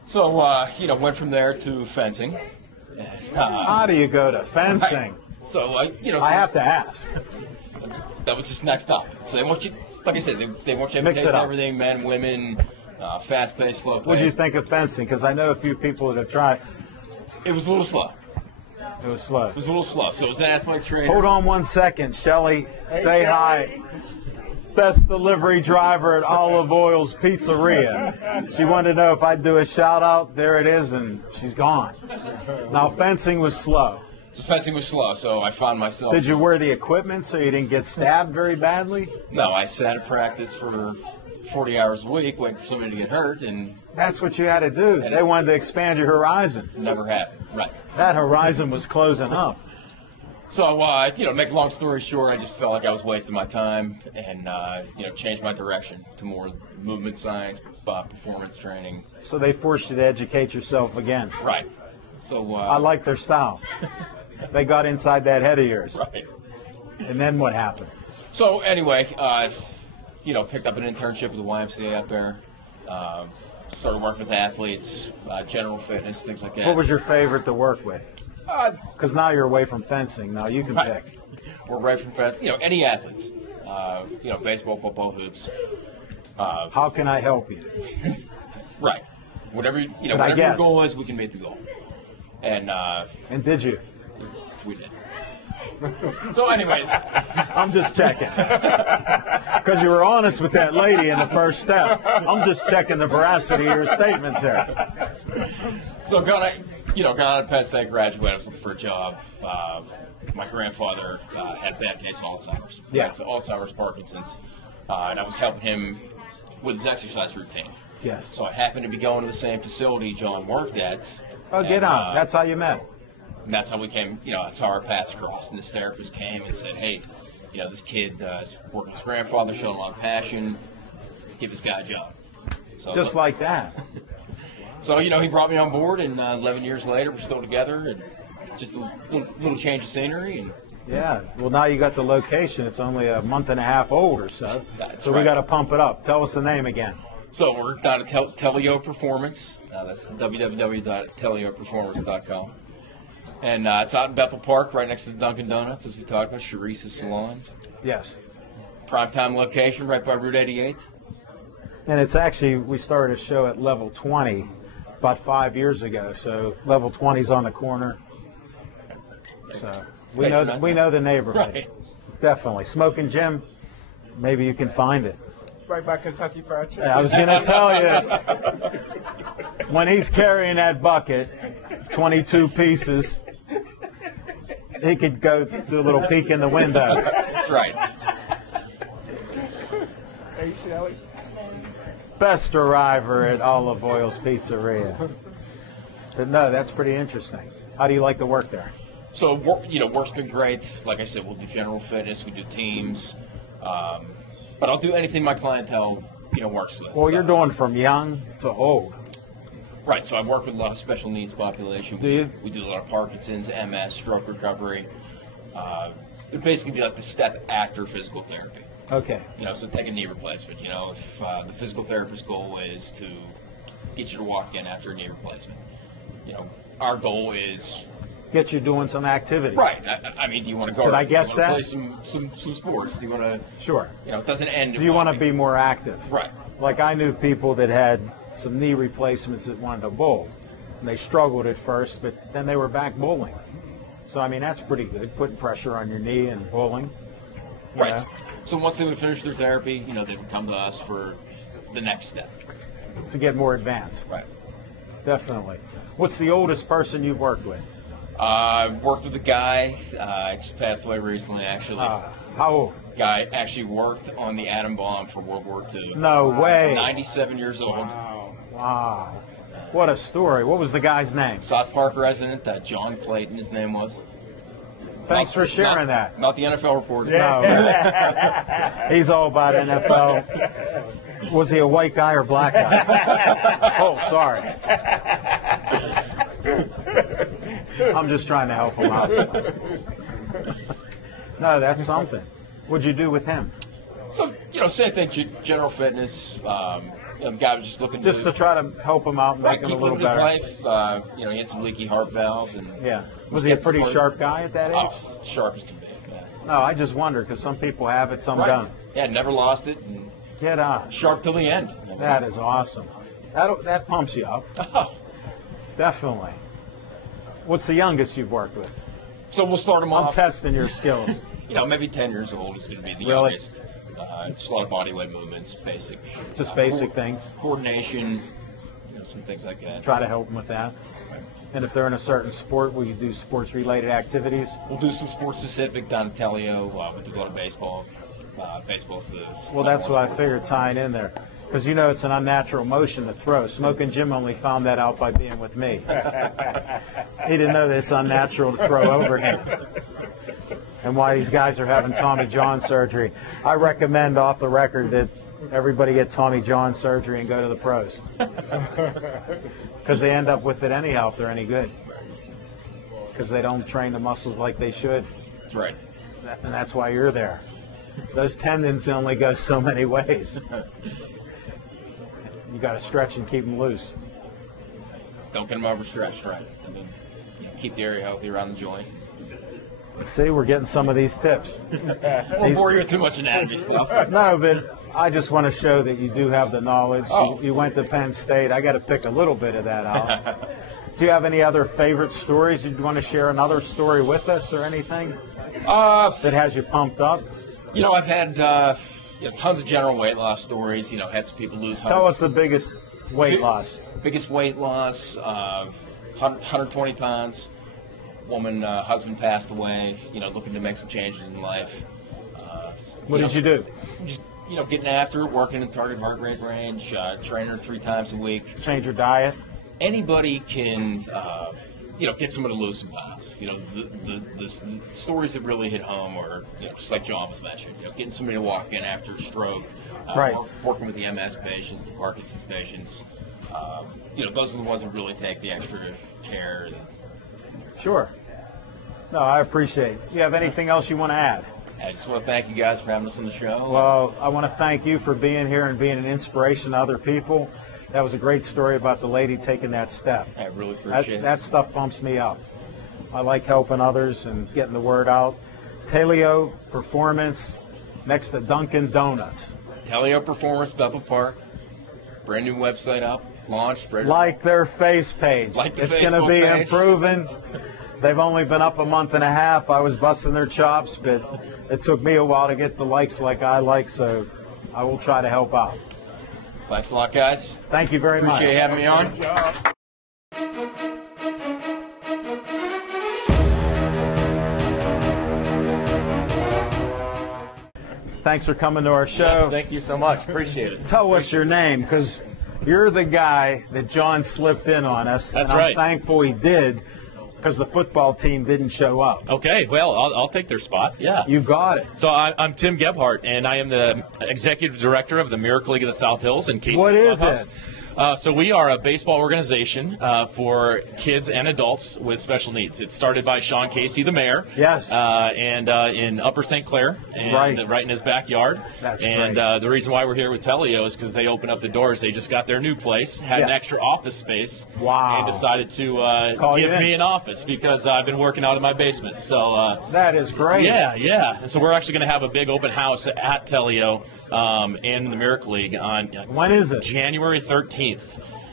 So went from there to fencing. How do you go to fencing? So I have to ask. that was just next up. So they want you, like I said, they want you to Mix it taste up. everything, men, women, fast-paced, slow-paced. What do you think of fencing? Because I know a few people that have tried. It was a little slow. It was slow. It was a little slow. So it was an athletic trainer. Hold on 1 second, Shelly. Say hi. Best delivery driver at Olive Oil's Pizzeria. She wanted to know if I'd do a shout out. There it is, and she's gone. Now fencing was slow. The fencing was slow, so I found myself. Did you wear the equipment so you didn't get stabbed very badly? No, I sat at practice for 40 hours a week waiting for somebody to get hurt, and That's what you had to do. They wanted to expand your horizon. it never happened. Right. That horizon was closing up. So, to make a long story short, I just felt like I was wasting my time and, changed my direction to more movement science, performance training. So they forced you to educate yourself again. Right. So, I like their style. They got inside that head of yours. right. And then what happened? So, anyway, picked up an internship with the YMCA up there. Started working with athletes, general fitness, things like that. What was your favorite to work with? Because now you're away from fencing. Now you can Right. pick. We're right from fence. Any athletes. Baseball, football, hoops. How can I help you? Right. Whatever I whatever your guess. goal is, we can meet the goal. And And did you? we did. So anyway, I'm just checking. Because you were honest with that lady in the first step. I'm just checking the veracity of your statements here. so got out of Penn State, graduated. I was looking for a job. My grandfather had bad case of Alzheimer's. Yeah. Right, so Alzheimer's, Parkinson's, and I was helping him with his exercise routine. Yes. So I happened to be going to the same facility John worked at. Oh, get and, on. That's how you met. And that's how we came, that's how our paths crossed. And this therapist came and said, hey, this kid is working with his grandfather, showing a lot of passion. Give this guy a job. So, Just like that. So, he brought me on board, and 11 years later, we're still together. And just a little change of scenery. And Yeah. Well, now you got the location. It's only a month and a half old or so. That's So we right. got to pump it up. Tell us the name again. so we're down at Teleo Performance. That's www.teleoperformance.com. And it's out in Bethel Park, right next to the Dunkin' Donuts, as we talked about, Sharice's Salon. Yes. Primetime location, right by Route 88. And it's actually, we started a show at level 20 about 5 years ago. So level 20 is on the corner. So we know the neighborhood. Right. Definitely. Smoking Jim, maybe you can find it. Right by Kentucky Fried Chicken. I was going to tell you, when he's carrying that bucket, 22 pieces, he could go do a little peek in the window. That's right. Hey, Shelly. Best arriver at Olive Oil's Pizzeria. But no, that's pretty interesting. How do you like the work there? So, work's been great. Like I said, we'll do general fitness, we do teams. But I'll do anything my clientele, works with. Well, you're doing from young to old. Right, so I work with a lot of special needs population. Do you? We do a lot of Parkinson's, MS, stroke recovery. It'd basically be like the step after physical therapy. Okay. So take a knee replacement. If the physical therapist's goal is to get you to walk in after a knee replacement, our goal is Get you doing some activity. right. I mean, do you want to go? Did I guess do you wanna that? Play some sports. Do you want to? Sure. It doesn't end. Do you want to be more active? Right. Like I knew people that had some knee replacements that wanted to bowl. And they struggled at first, but then they were back bowling. So, I mean, that's pretty good, putting pressure on your knee and bowling. you Right. know? So once they would finish their therapy, they would come to us for the next step. To get more advanced. Right. Definitely. What's the oldest person you've worked with? I worked with a guy. Just passed away recently, actually. How old? Guy actually worked on the atom bomb for World War II. No way. 97 years old. Wow. What a story. What was the guy's name? South Park resident, John Clayton, his name was. Thanks for sharing that. Not the NFL reporter. No. He's all about NFL. Was he a white guy or black guy? Oh, sorry. I'm just trying to help him out. No, that's something. What'd you do with him? So, same thing, general fitness. The guy was just looking Just to try to help him out and make him a keep little living his better. life. He had some leaky heart valves. And Yeah. Was he a pretty sharp guy at that age? Oh, sharp as can be. Yeah. No, I just wonder because some people have it, some Right. don't. Yeah, never lost it. And Get on. sharp till the end. That is awesome. That pumps you up. Oh. Definitely. What's the youngest you've worked with? So we'll start him I'm off. testing your skills. Maybe 10 years old is going to be the Really? youngest. Just a lot of body weight movements, basic. Just basic things. Coordination, some things like that. Try to help them with that. And if they're in a certain sport, will you do sports-related activities? We'll do some sports specific down at Telio. We'll do a lot of baseball. Baseball's the. Well, that's what I figured tying in there. Because it's an unnatural motion to throw. Smoking Jim only found that out by being with me. He didn't know that it's unnatural to throw overhand. And why these guys are having Tommy John surgery. I recommend off the record that everybody get Tommy John surgery and go to the pros. Because they end up with it anyhow if they're any good. Because they don't train the muscles like they should. That's right. And that's why you're there. Those tendons only go so many ways. You got to stretch and keep them loose. Don't get them overstretched, right? And then, keep the area healthy around the joint. See, we're getting some of these tips. Won't bore you with too much anatomy stuff. No, but I just want to show that you do have the knowledge. Oh. You went to Penn State. I got to pick a little bit of that out. Do you have any other favorite stories? Do you want to share another story with us or anything that has you pumped up? I've had tons of general weight loss stories. Had some people lose. Tell us the biggest weight loss. Biggest weight loss, 120 pounds. Woman, husband passed away. Looking to make some changes in life. What did you do? Just getting after it, working in target heart rate range, training her 3 times a week. Change your diet? Anybody can, get someone to lose some pounds. The stories that really hit home are, just like John was mentioned, getting somebody to walk in after a stroke, Right. Working with the MS patients, the Parkinson's patients. Those are the ones that really take the extra care. Sure. No, I appreciate it. You have anything else you want to add? I just want to thank you guys for having us on the show. Well, I want to thank you for being here and being an inspiration to other people. That was a great story about the lady taking that step. I really appreciate it. That stuff bumps me up. I like helping others and getting the word out. Telio Performance next to Dunkin' Donuts. Telio Performance, Bethel Park. Brand new website up, launched. Like their face page. Like the it's going to Facebook be page. improving. They've only been up a month and a half. I was busting their chops, but it took me a while to get the likes like I like, so I will try to help out. Thanks a lot, guys. Thank you very much. Appreciate you having me on. Good job. Thanks for coming to our show. Yes, thank you so much. Appreciate it. Tell us your name, because you're the guy that John slipped in on us. That's and I'm right. thankful he did, because the football team didn't show up. Okay, well, I'll take their spot. Yeah. You got it. So I'm Tim Gebhardt, and I am the executive director of the Miracle League of the South Hills in Casey's What is Clubhouse. it? So we are a baseball organization for kids and adults with special needs. It's started by Sean Casey, the mayor. Yes. And in Upper St. Clair, and right in his backyard. That's and great. The reason why we're here with Telio is because they opened up the doors. They just got their new place, had an Yeah. extra office space, Wow. and decided to Call you give in. me an office because I've been working out in my basement. So. That is great. Yeah. And so we're actually going to have a big open house at Telio and the Miracle League on When is it? January 13th.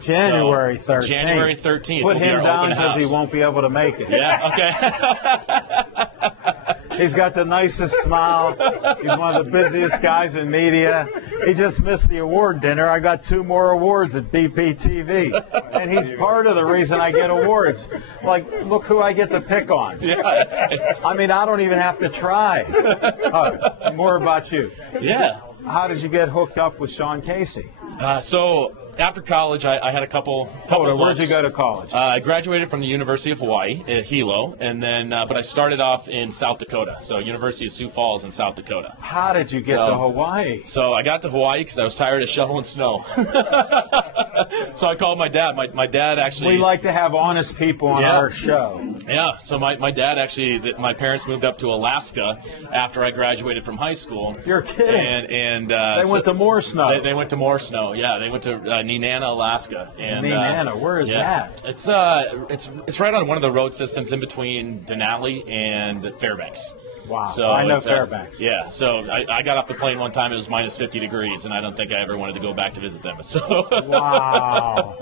January So, 13th. January 13th Put will be him our down open because he house. won't be able to make it. Yeah, okay. He's got the nicest smile. He's one of the busiest guys in media. He just missed the award dinner. I got 2 more awards at BPTV. And he's part of the reason I get awards. Like, look who I get to pick on. I mean, I don't even have to try. More about you. Yeah. How did you get hooked up with Sean Casey? So after college, I had a couple Where'd you lumps. go to college? I graduated from the University of Hawaii at Hilo, and then but I started off in South Dakota, so University of Sioux Falls in South Dakota. How did you get to Hawaii? So I got to Hawaii because I was tired of shoveling snow. So I called my dad. My dad actually. We like to have honest people on Yeah. our show. Yeah, so my dad actually, my parents moved up to Alaska after I graduated from high school. You're kidding. And They went to more snow. They went to more snow. Yeah, they went to Nenana, Alaska. And Nenana, where is that? It's right on one of the road systems in between Denali and Fairbanks. Wow. So I know it's, Fairbanks. Yeah, so I got off the plane one time. It was minus 50 degrees, and I don't think I ever wanted to go back to visit them. So Wow.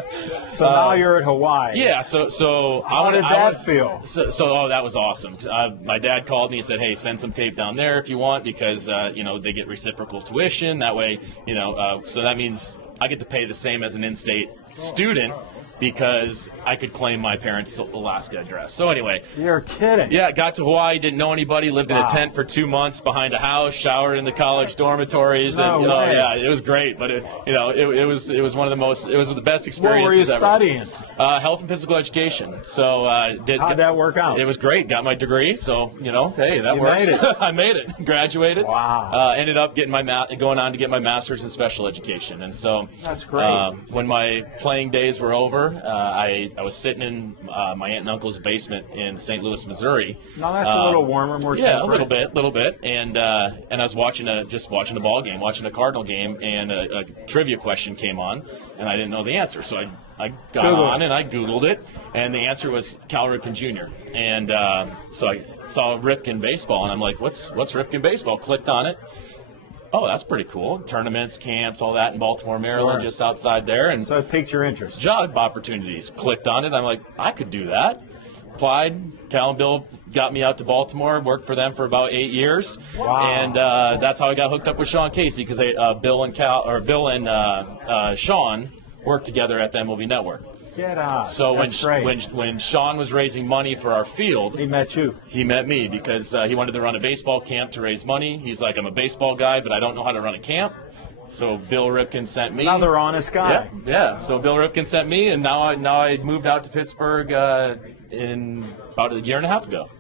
So now you're at Hawaii. yeah, so How did that feel? So that was awesome. My dad called me and said, "Hey, send some tape down there if you want, because they get reciprocal tuition. That way, so that means I get to pay the same as an in-state student." Because I could claim my parents' Alaska address. So anyway. You're kidding. Yeah, got to Hawaii, didn't know anybody, lived in a tent for 2 months behind a house, showered in the college dormitories. No and, way. Yeah, it was great. But it was one of the best experiences What were you ever. studying? Health and physical education. So How'd that work out? It was great. Got my degree. So hey, that You works. made it. I made it. Graduated. Wow. Ended up getting going on to get my master's in special education. And so That's great. When my playing days were over, I was sitting in my aunt and uncle's basement in St. Louis, Missouri. Now that's a little warmer, more Yeah, temperate. a little bit, and I was watching a ball game, watching a Cardinal game, and a trivia question came on, and I didn't know the answer, so I got on and I Googled it, and the answer was Cal Ripken Jr. And so I saw Ripken baseball, and I'm like, what's Ripken baseball? Clicked on it. Oh, that's pretty cool. Tournaments, camps, all that in Baltimore, Maryland, Sure. just outside there, and So it piqued your interest. job opportunities. Clicked on it. I'm like, I could do that. Applied. Cal and Bill got me out to Baltimore. Worked for them for about 8 years. Wow. And that's how I got hooked up with Sean Casey, because Bill and Sean worked together at the MLB Network. Get out. So That's great. when Sean was raising money for our field, He met you. he met me because he wanted to run a baseball camp to raise money. He's like, I'm a baseball guy, but I don't know how to run a camp. So Bill Ripken sent me. Another honest guy. Yeah. So Bill Ripken sent me, and now I moved out to Pittsburgh in about a year and a half ago.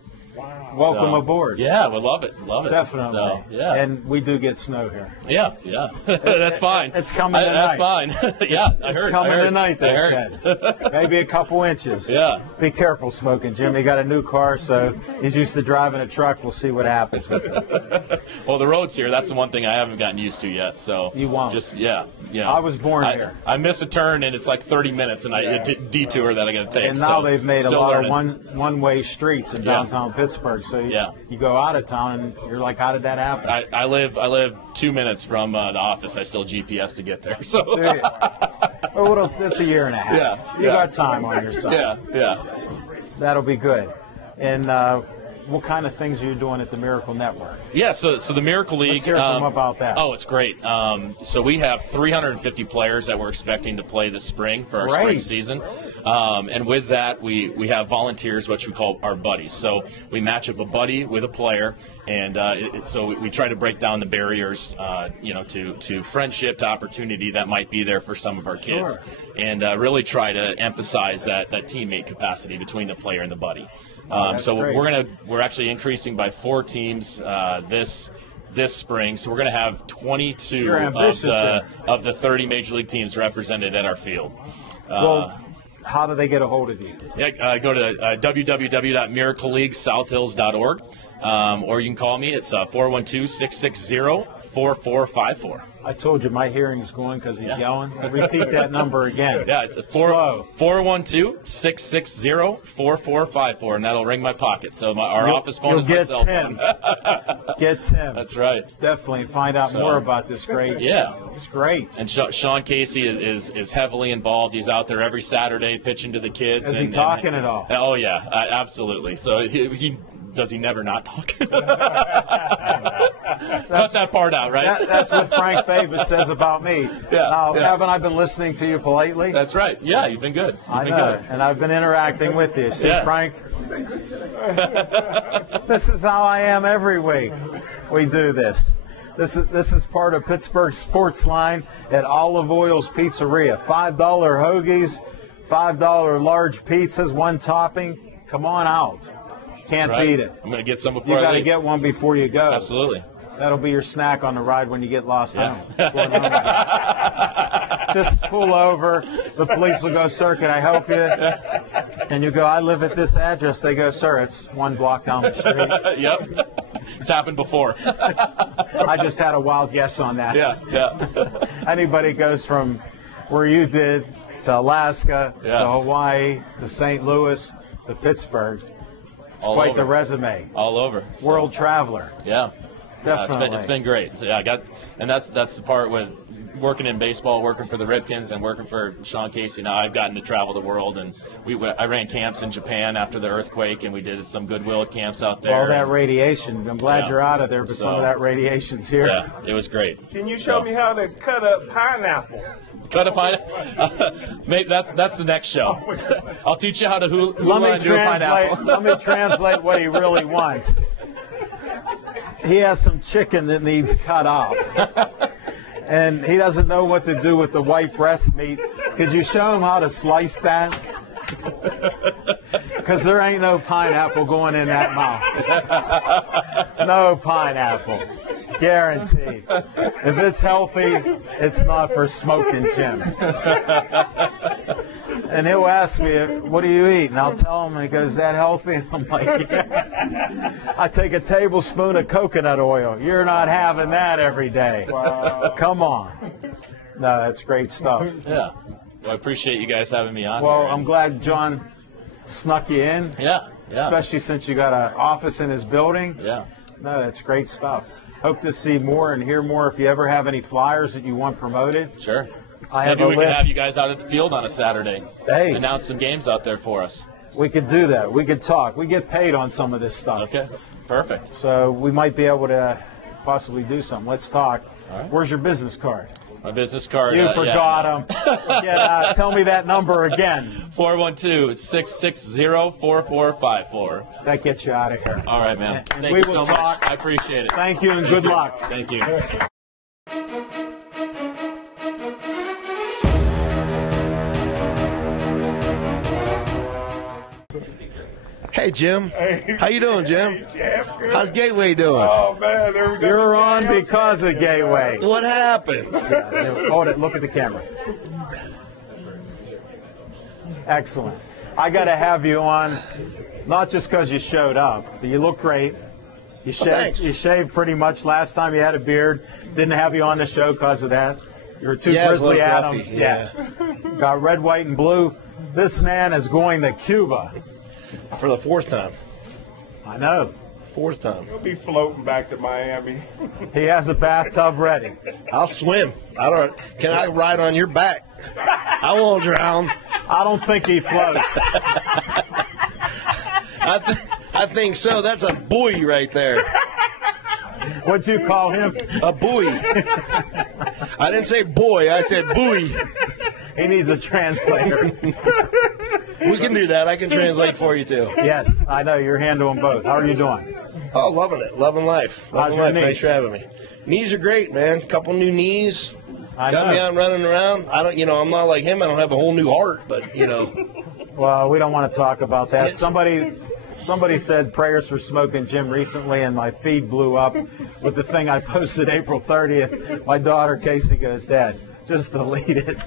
Welcome So, aboard. Yeah, we love it. Definitely. So, yeah. And we do get snow here. yeah. That's fine. It's coming That's tonight. fine. Yeah, I It's heard. coming I heard. tonight, they I heard. said. Maybe a couple inches. Yeah. Be careful smoking, Jim. He got a new car, so he's used to driving a truck. We'll see what happens with it. Well, the roads here, that's the one thing I haven't gotten used to yet. So You won't. I was born here. I miss a turn, and it's like 30 minutes, and a detour that I got to take. And now so they've made a still lot learning. of one-way streets in Yeah. downtown Pittsburgh. So you go out of town, and you're like, how did that happen? I live 2 minutes from the office. I still GPS to get there. So Do you? Oh, it's a year and a half. Yeah, You yeah. got time on your side. yeah. That'll be good. And what kind of things are you doing at the Miracle Network? Yeah, so the Miracle League. Let's hear some about that. Oh, it's great. So we have 350 players that we're expecting to play this spring for our spring Great. season. And with that, we have volunteers, which we call our buddies. So we match up a buddy with a player, and so we try to break down the barriers, to friendship, to opportunity that might be there for some of our kids, and really try to emphasize that teammate capacity between the player and the buddy. So great. we're actually increasing by 4 teams this spring. So we're going to have 22 You're ambitious, of the 30 major league teams represented at our field. Well, how do they get a hold of you? Yeah, go to www.miracleleaguesouthhills.org, or you can call me. It's 412-660-4454. I told you my hearing's going because he's yelling. Repeat that number again. Yeah, it's 412-660-4454, and that'll ring my pocket. So our office phone is my You'll cell get phone. Tim. Get Tim. That's right. Definitely find out more about this great. Yeah. It's great. And Sean Casey is heavily involved. He's out there every Saturday pitching to the kids. Is he talking at all? Oh, yeah, absolutely. So he does he never not talk? Cut that part out, right? That's what Frank Fabus says about me. Now, haven't I been listening to you politely? That's right. Yeah, you've been good. I know, and I've been interacting with you. See, Yeah. Frank, this is how I am every week. We do this. This is part of Pittsburgh Sports Line at Olive Oil's Pizzeria. $5 hoagies, $5 large pizzas, 1 topping. Come on out. Can't That's right. beat it. I'm going to get some before You I got to leave. get one before you go. Absolutely. That'll be your snack on the ride when you get lost Yeah. home. Going home. Just pull over. The police will go, "Sir, can I help you?" And you go, I live at this address. They go, sir, it's 1 block down the street. Yep. It's happened before. I just had a wild guess on that. Yeah. Anybody goes from where you did to Alaska, Yeah. to Hawaii, to St. Louis, to Pittsburgh. It's All quite over. the resume. All over. So, World traveler. Yeah. Definitely. It's been great. So, yeah, that's the part with working in baseball, working for the Ripkins, and working for Sean Casey. Now I've gotten to travel the world, and I ran camps in Japan after the earthquake, and we did some Goodwill camps out there. All that radiation. I'm glad Yeah. you're out of there, but some of So- that radiation's here. Yeah, it was great. Can you show me how to cut a pineapple? Cut a pineapple. Maybe that's the next show. I'll teach you how to hula Let and do a pineapple. let me translate what he really wants. He has some chicken that needs cut off. And he doesn't know what to do with the white breast meat. Could you show him how to slice that? Because there ain't no pineapple going in that mouth. No pineapple. Guaranteed. If it's healthy, it's not for Smoking Jim. And he'll ask me, what do you eat? And I'll tell him, and he goes, is that healthy? And I'm like, yeah. I take a tablespoon of coconut oil. You're not having that every day. Come on. No, that's great stuff. Yeah. Well, I appreciate you guys having me on. Well, here. I'm glad John snuck you in, Yeah. especially since you got an office in his building. Yeah. No, that's great stuff. Hope to see more and hear more. If you ever have any flyers that you want promoted, Sure. I have Maybe a we can list. have you guys out at the field on a Saturday. Hey. Announce some games out there for us. We could do that. We could talk. We get paid on some of this stuff. Okay. Perfect. So we might be able to possibly do something. Let's talk. All right. Where's your business card? My business card. You forgot him. Tell me that number again. 412-660-4454. That gets you out of here. All right, man. And Thank we you will so talk. much. I appreciate it. Thank you and good luck. Thank you. Hey, Jim. How you doing, Jim? Jeff, good. How's Gateway doing? Oh, man. There we go. You're on because of Gateway. What happened? Hold it. Look at the camera. Excellent. I got to have you on, not just because you showed up, but you look great. You shaved, thanks. you shaved pretty much last time you had a beard. Didn't have you on the show because of that. You were too Yeah, it was a Grizzly little Adams. gruffy, yeah. Got red, white, and blue. This man is going to Cuba. For the fourth time. I know. Fourth time. We'll be floating back to Miami. He has a bathtub ready. I'll swim. Can I ride on your back? I won't drown. I don't think he floats. I think so. That's a buoy right there. What'd you call him? A buoy. I didn't say boy. I said buoy. He needs a translator. We can do that. I can translate for you, too. Yes, I know. You're handling both. How are you doing? Oh, loving it. Loving life. How's Loving your life. knee? Thanks for having me. Knees are great, man. Couple new knees. I Got know. me out running around. I'm not like him. I don't have a whole new heart, but, Well, we don't want to talk about that. It's- Somebody said prayers for Smoking Jim recently, and my feed blew up with the thing I posted April 30th. My daughter Casey goes, Dad, just delete it,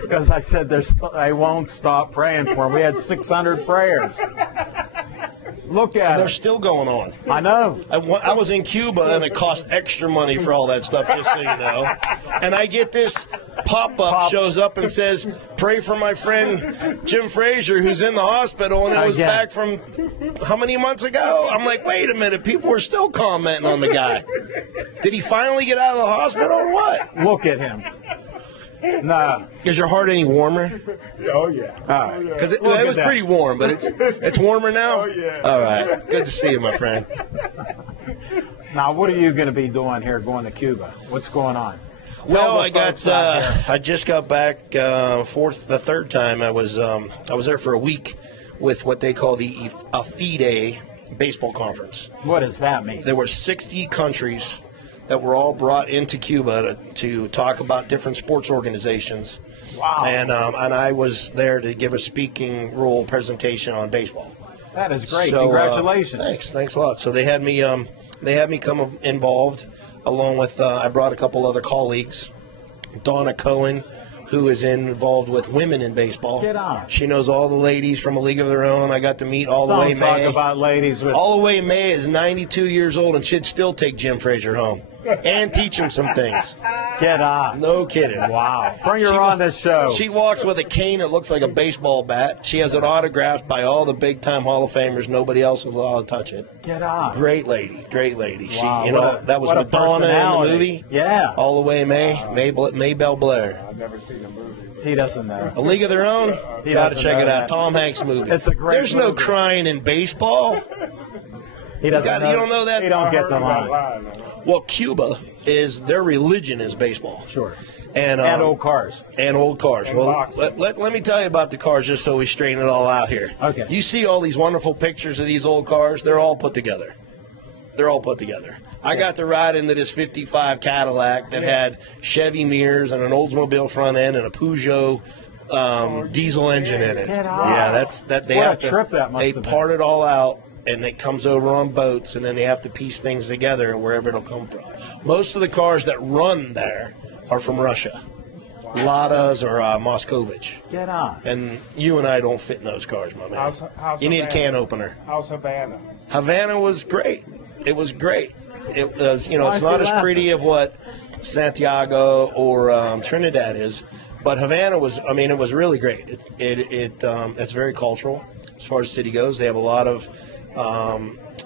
because I said I won't stop praying for him. We had 600 prayers. Look at they're it. still going on. I know. I was in Cuba and it cost extra money for all that stuff, just so you know. And I get this pop-up shows up and says, pray for my friend Jim Frazier, who's in the hospital, and it was Again. back from how many months ago? I'm like, wait a minute, people are still commenting on the guy. Did he finally get out of the hospital or what? Look at him. No. Is your heart any warmer? Oh, yeah. All right. Because it Look at was that. pretty warm, but it's warmer now? Oh, yeah. All right. Good to see you, my friend. Now, what are you going to be doing here going to Cuba? What's going on? Well, Tell the folks out here. I just got back the third time. I was there for a week with what they call the AFIDE baseball conference. What does that mean? There were 60 countries that were all brought into Cuba to talk about different sports organizations. Wow. And I was there to give a speaking role presentation on baseball. That is great. So, Congratulations. thanks a lot. So they had me come involved, along with I brought a couple other colleagues. Donna Cohen who is involved with women in baseball. Get on. She knows all the ladies from A League of Their Own. I got to meet All the Way Don't talk May. about ladies with. All the Way May is 92 years old and she'd still take Jim Frazier home and teach him some things. Get on. No kidding. Wow. Bring her on this show. She walks with a cane that looks like a baseball bat. She has it autographed by all the big-time Hall of Famers. Nobody else will allow to touch it. Get on. Great lady. Great lady. Wow, She, that was what a Madonna in the personality. movie. Yeah. All the Way Maybelle Blair. I've never seen the movie. He doesn't know. A League of Their Own. He Got to doesn't check know it out. that. Tom Hanks movie. It's a great There's no movie. crying in baseball. He doesn't You know. don't know that? He don't get the line. Well, Cuba is their religion is baseball. Sure. And old cars. And old cars. And Well, boxing. let me tell you about the cars just so we straighten it all out here. Okay. You see all these wonderful pictures of these old cars. They're all put together. They're all put together. I got to ride into this 55 Cadillac that had Chevy mirrors and an Oldsmobile front end and a Peugeot diesel engine in it. Get on. Yeah, that's that. They What a have to. trip that must they have been. part it all out, and it comes over on boats, and then they have to piece things together wherever it'll come from. Most of the cars that run there are from Russia, Ladas or Moscovich, Get on. and you and I don't fit in those cars, my man. How's You need a Havana? can opener. How's Havana? Havana was great. It was great. It was, Why it's is not he as laughing? pretty of what Santiago or Trinidad is, but Havana was. I mean, it was really great. It's very cultural as far as the city goes. They have a lot of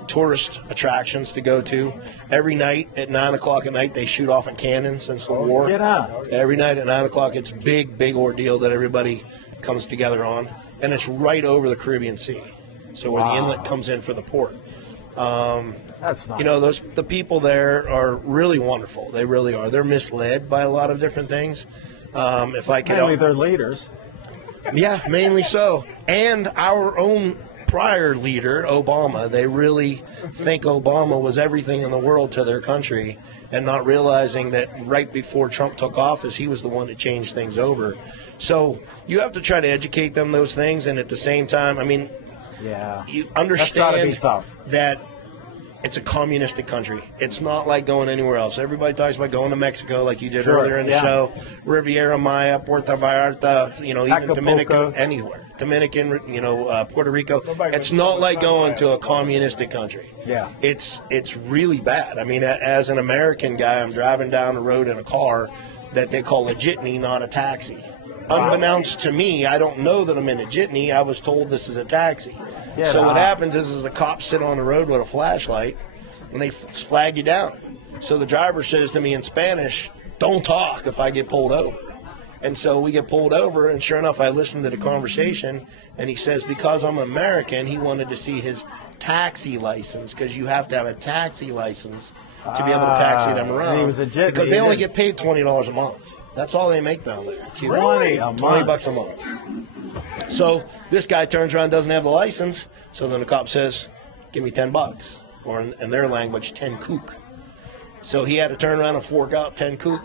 tourist attractions to go to. Every night at 9 o'clock at night, they shoot off a cannon since the war. Get on. Every night at 9 o'clock, it's a big ordeal that everybody comes together on, and it's right over the Caribbean Sea, so where the inlet comes in for the port. That's nice. The people there are really wonderful. They really are. They're misled by a lot of different things. If I could, Mainly their leaders. yeah, mainly so. And our own prior leader, Obama, they really think Obama was everything in the world to their country, and not realizing that right before Trump took office, he was the one that changed things over. So you have to try to educate them those things, and at the same time, I mean, Yeah. you That's gotta be understand tough. that it's a communistic country. It's not like going anywhere else. Everybody talks about going to Mexico, like you did Sure, earlier in the yeah. show, Riviera Maya, Puerto Vallarta, even Acapulco. Dominican, anywhere. Dominican, Puerto Rico. Nobody It's would not go like to going to a Southwest. communistic country. Yeah. It's really bad. I mean, as an American guy, I'm driving down the road in a car that they call a jitney, not a taxi. Unbeknownst to me, I don't know that I'm in a jitney. I was told this is a taxi. Get So what out. happens is the cops sit on the road with a flashlight, and they flag you down. So the driver says to me in Spanish, "Don't talk if I get pulled over." And so we get pulled over, and sure enough, I listened to the conversation, and he says because I'm American, he wanted to see his taxi license, because you have to have a taxi license to be able to taxi them Ah, around. he was a jitney, because they he only didn't- get paid $20 a month. That's all they make down there. Really? A month? $20 a month. So this guy turns around and doesn't have the license. So then the cop says, "Give me $10," or in their language, 10 kook. So he had to turn around and fork out 10 kook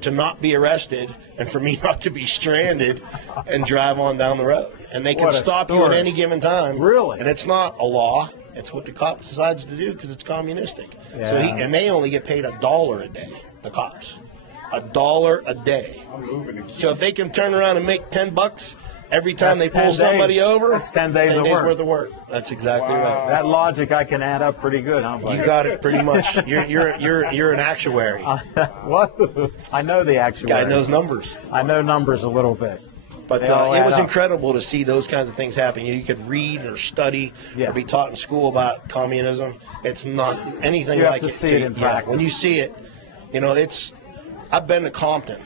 to not be arrested and for me not to be stranded and drive on down the road. And they can What a stop you at story. any given time. Really? And it's not a law. It's what the cop decides to do because it's communistic. So Yeah. and they only get paid $1 a day, the cops. $1 a day. So if they can turn around and make $10 every time That's they pull 10 somebody days. over, That's 10 days of work. worth of work. That's exactly right. That logic I can add up pretty good, huh, buddy? You got it pretty much. You're an actuary. What? I know the actuary. Guy knows numbers. I know numbers a little bit. But They all it add was up. incredible to see those kinds of things happen. You could read or study Yeah. or be taught in school about communism. It's not anything You have like to it. see it in practice. When you see it, it's. I've been to Compton.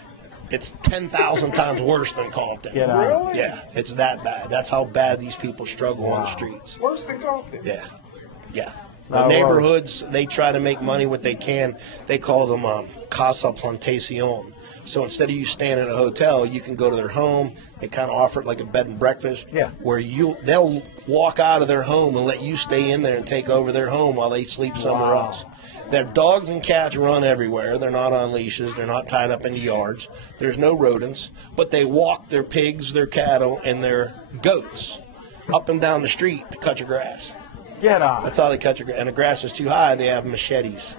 It's 10,000 times worse than Compton. Get out. Really? Yeah, it's that bad. That's how bad these people struggle on the streets. Worse than Compton. Yeah, yeah. The Oh, neighborhoods, they try to make money what they can. They call them Casa Plantacion. So instead of you staying in a hotel, you can go to their home. They kind of offer it like a bed and breakfast, Yeah. where they'll walk out of their home and let you stay in there and take over their home while they sleep somewhere Wow. else. Their dogs and cats run everywhere. They're not on leashes. They're not tied up into yards. There's no rodents, but they walk their pigs, their cattle, and their goats up and down the street to cut your grass. Get out. That's how they cut your grass. And the grass is too high, they have machetes.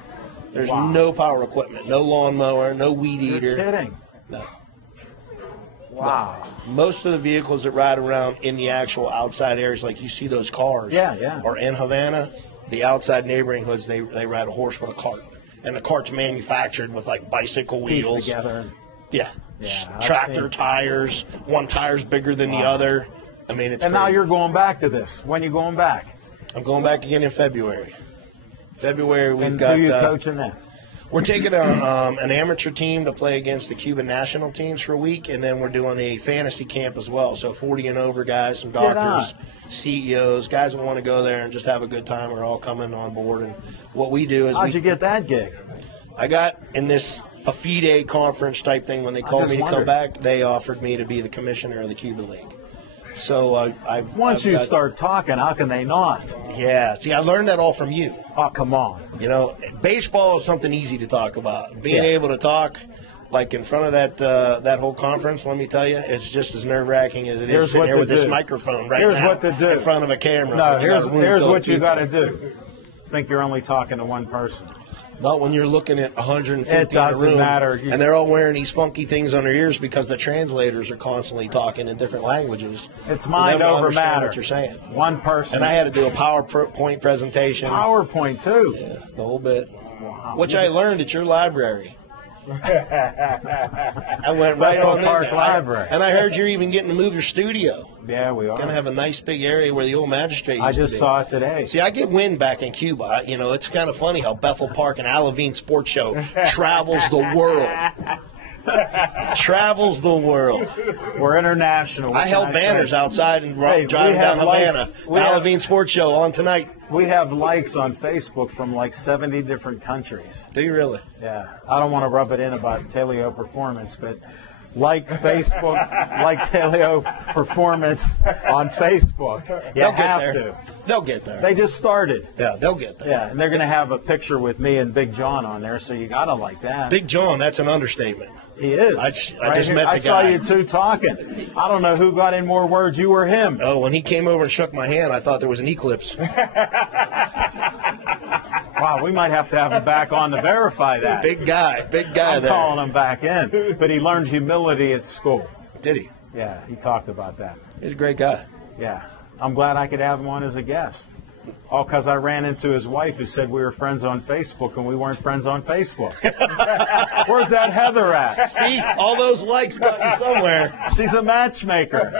There's Wow. no power equipment, no lawnmower, no weed You're eater. kidding. No. Wow. Most of the vehicles that ride around in the actual outside areas, like you see those cars, Yeah. are in Havana. The outside neighboring hoods, they ride a horse with a cart. And the cart's manufactured with like bicycle Pieced wheels. together. Yeah. I've Tractor seen- tires. One tire's bigger than the other. I mean, it's And now crazy. you're going back to this. When you going back? I'm going back again in February. February, we've And got. who you coaching then? We're taking an amateur team to play against the Cuban national teams for a week, and then we're doing a fantasy camp as well. So 40 and over guys, some doctors, CEOs, guys that want to go there and just have a good time are all coming on board. And what we do is How'd you get that gig? I got in this a FIDE conference type thing when they called just me to come wondered. back. They offered me to be the commissioner of the Cuban League. So I've Once I've you got- start talking, how can they not? yeah. See, I learned that all from you. Oh, come on. You know, baseball is something easy to talk about. Being Yeah. able to talk, like in front of that whole conference, let me tell you, it's just as nerve wracking as it Here's is sitting what there to with this do. microphone right Here's now what to do. in front of a camera. No, when you got here's a room full of what you people. got to do. Think you're only talking to one person. Not when you're looking at 150 It doesn't in a room, matter. and they're all wearing these funky things on their ears because the translators are constantly talking in different languages. It's for mind them to over understand matter. What you're saying. One person. And I had to do a PowerPoint presentation, PowerPoint too. the whole bit, which I learned at your library. I went right Bethel on in Park there. Library. And I heard you're even getting to move your studio. Yeah, we are. Gonna have a nice big area where the old magistrate used I just to be. saw it today. See, I get wind back in Cuba. You know, it's kind of funny how Bethel Park and Alavine Sports Show travels the world. Travels the world. We're international. What I can held say? banners outside and Hey, driving we down have Havana. likes. We have- Alavine Sports Show on tonight. We have likes on Facebook from like 70 different countries. Do you really? Yeah, I don't want to rub it in about Teleo Performance, but like Facebook, like Teleo Performance on Facebook. You They'll get have there. to. They'll get there. They just started. Yeah, they'll get there. Yeah, and they're going to have a picture with me and Big John on there, so you got to like that. Big John, that's an understatement. He is. I just here. met the I saw guy. you two talking. I don't know who got in more words, you or him. Oh, when he came over and shook my hand, I thought there was an eclipse. Wow, we might have to have him back on to verify that. Big guy I'm there. calling him back in. But he learned humility at school. Did he? Yeah, he talked about that. He's a great guy. Yeah, I'm glad I could have him on as a guest. All because I ran into his wife who said we were friends on Facebook and we weren't friends on Facebook. Where's that Heather at? See, all those likes got you somewhere. She's a matchmaker.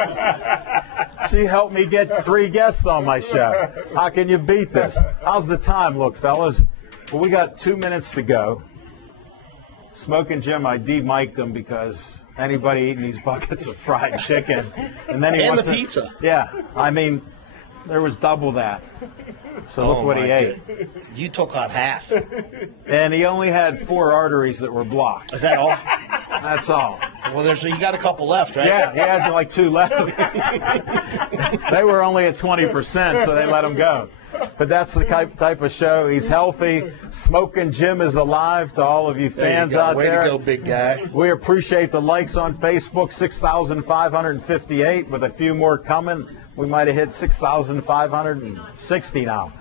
She helped me get 3 guests on my show. How can you beat this? How's the time look, fellas? Well, we got 2 minutes to go. Smoking Jim, I de-mic'd him because anybody eating these buckets of fried chicken. And then he And wants the to- pizza. Yeah, I mean, there was double that. So look what he my ate. good. You took out half. And he only had 4 arteries that were blocked. Is that all? That's all. Well, you got a couple left, right? Yeah, he had like 2 left. They were only at 20%, so they let him go. But that's the type of show. He's healthy. Smoking Jim is alive to all of you There you fans go. out Way there. to go, big guy. We appreciate the likes on Facebook, 6,558, with a few more coming. We might have hit 6,560 now.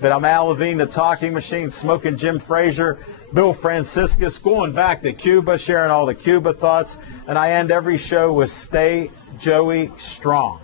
But I'm Al Levine, the Talking Machine, Smoking Jim Frazier, Bill Franciscus, going back to Cuba, sharing all the Cuba thoughts. And I end every show with Stay Joey Strong.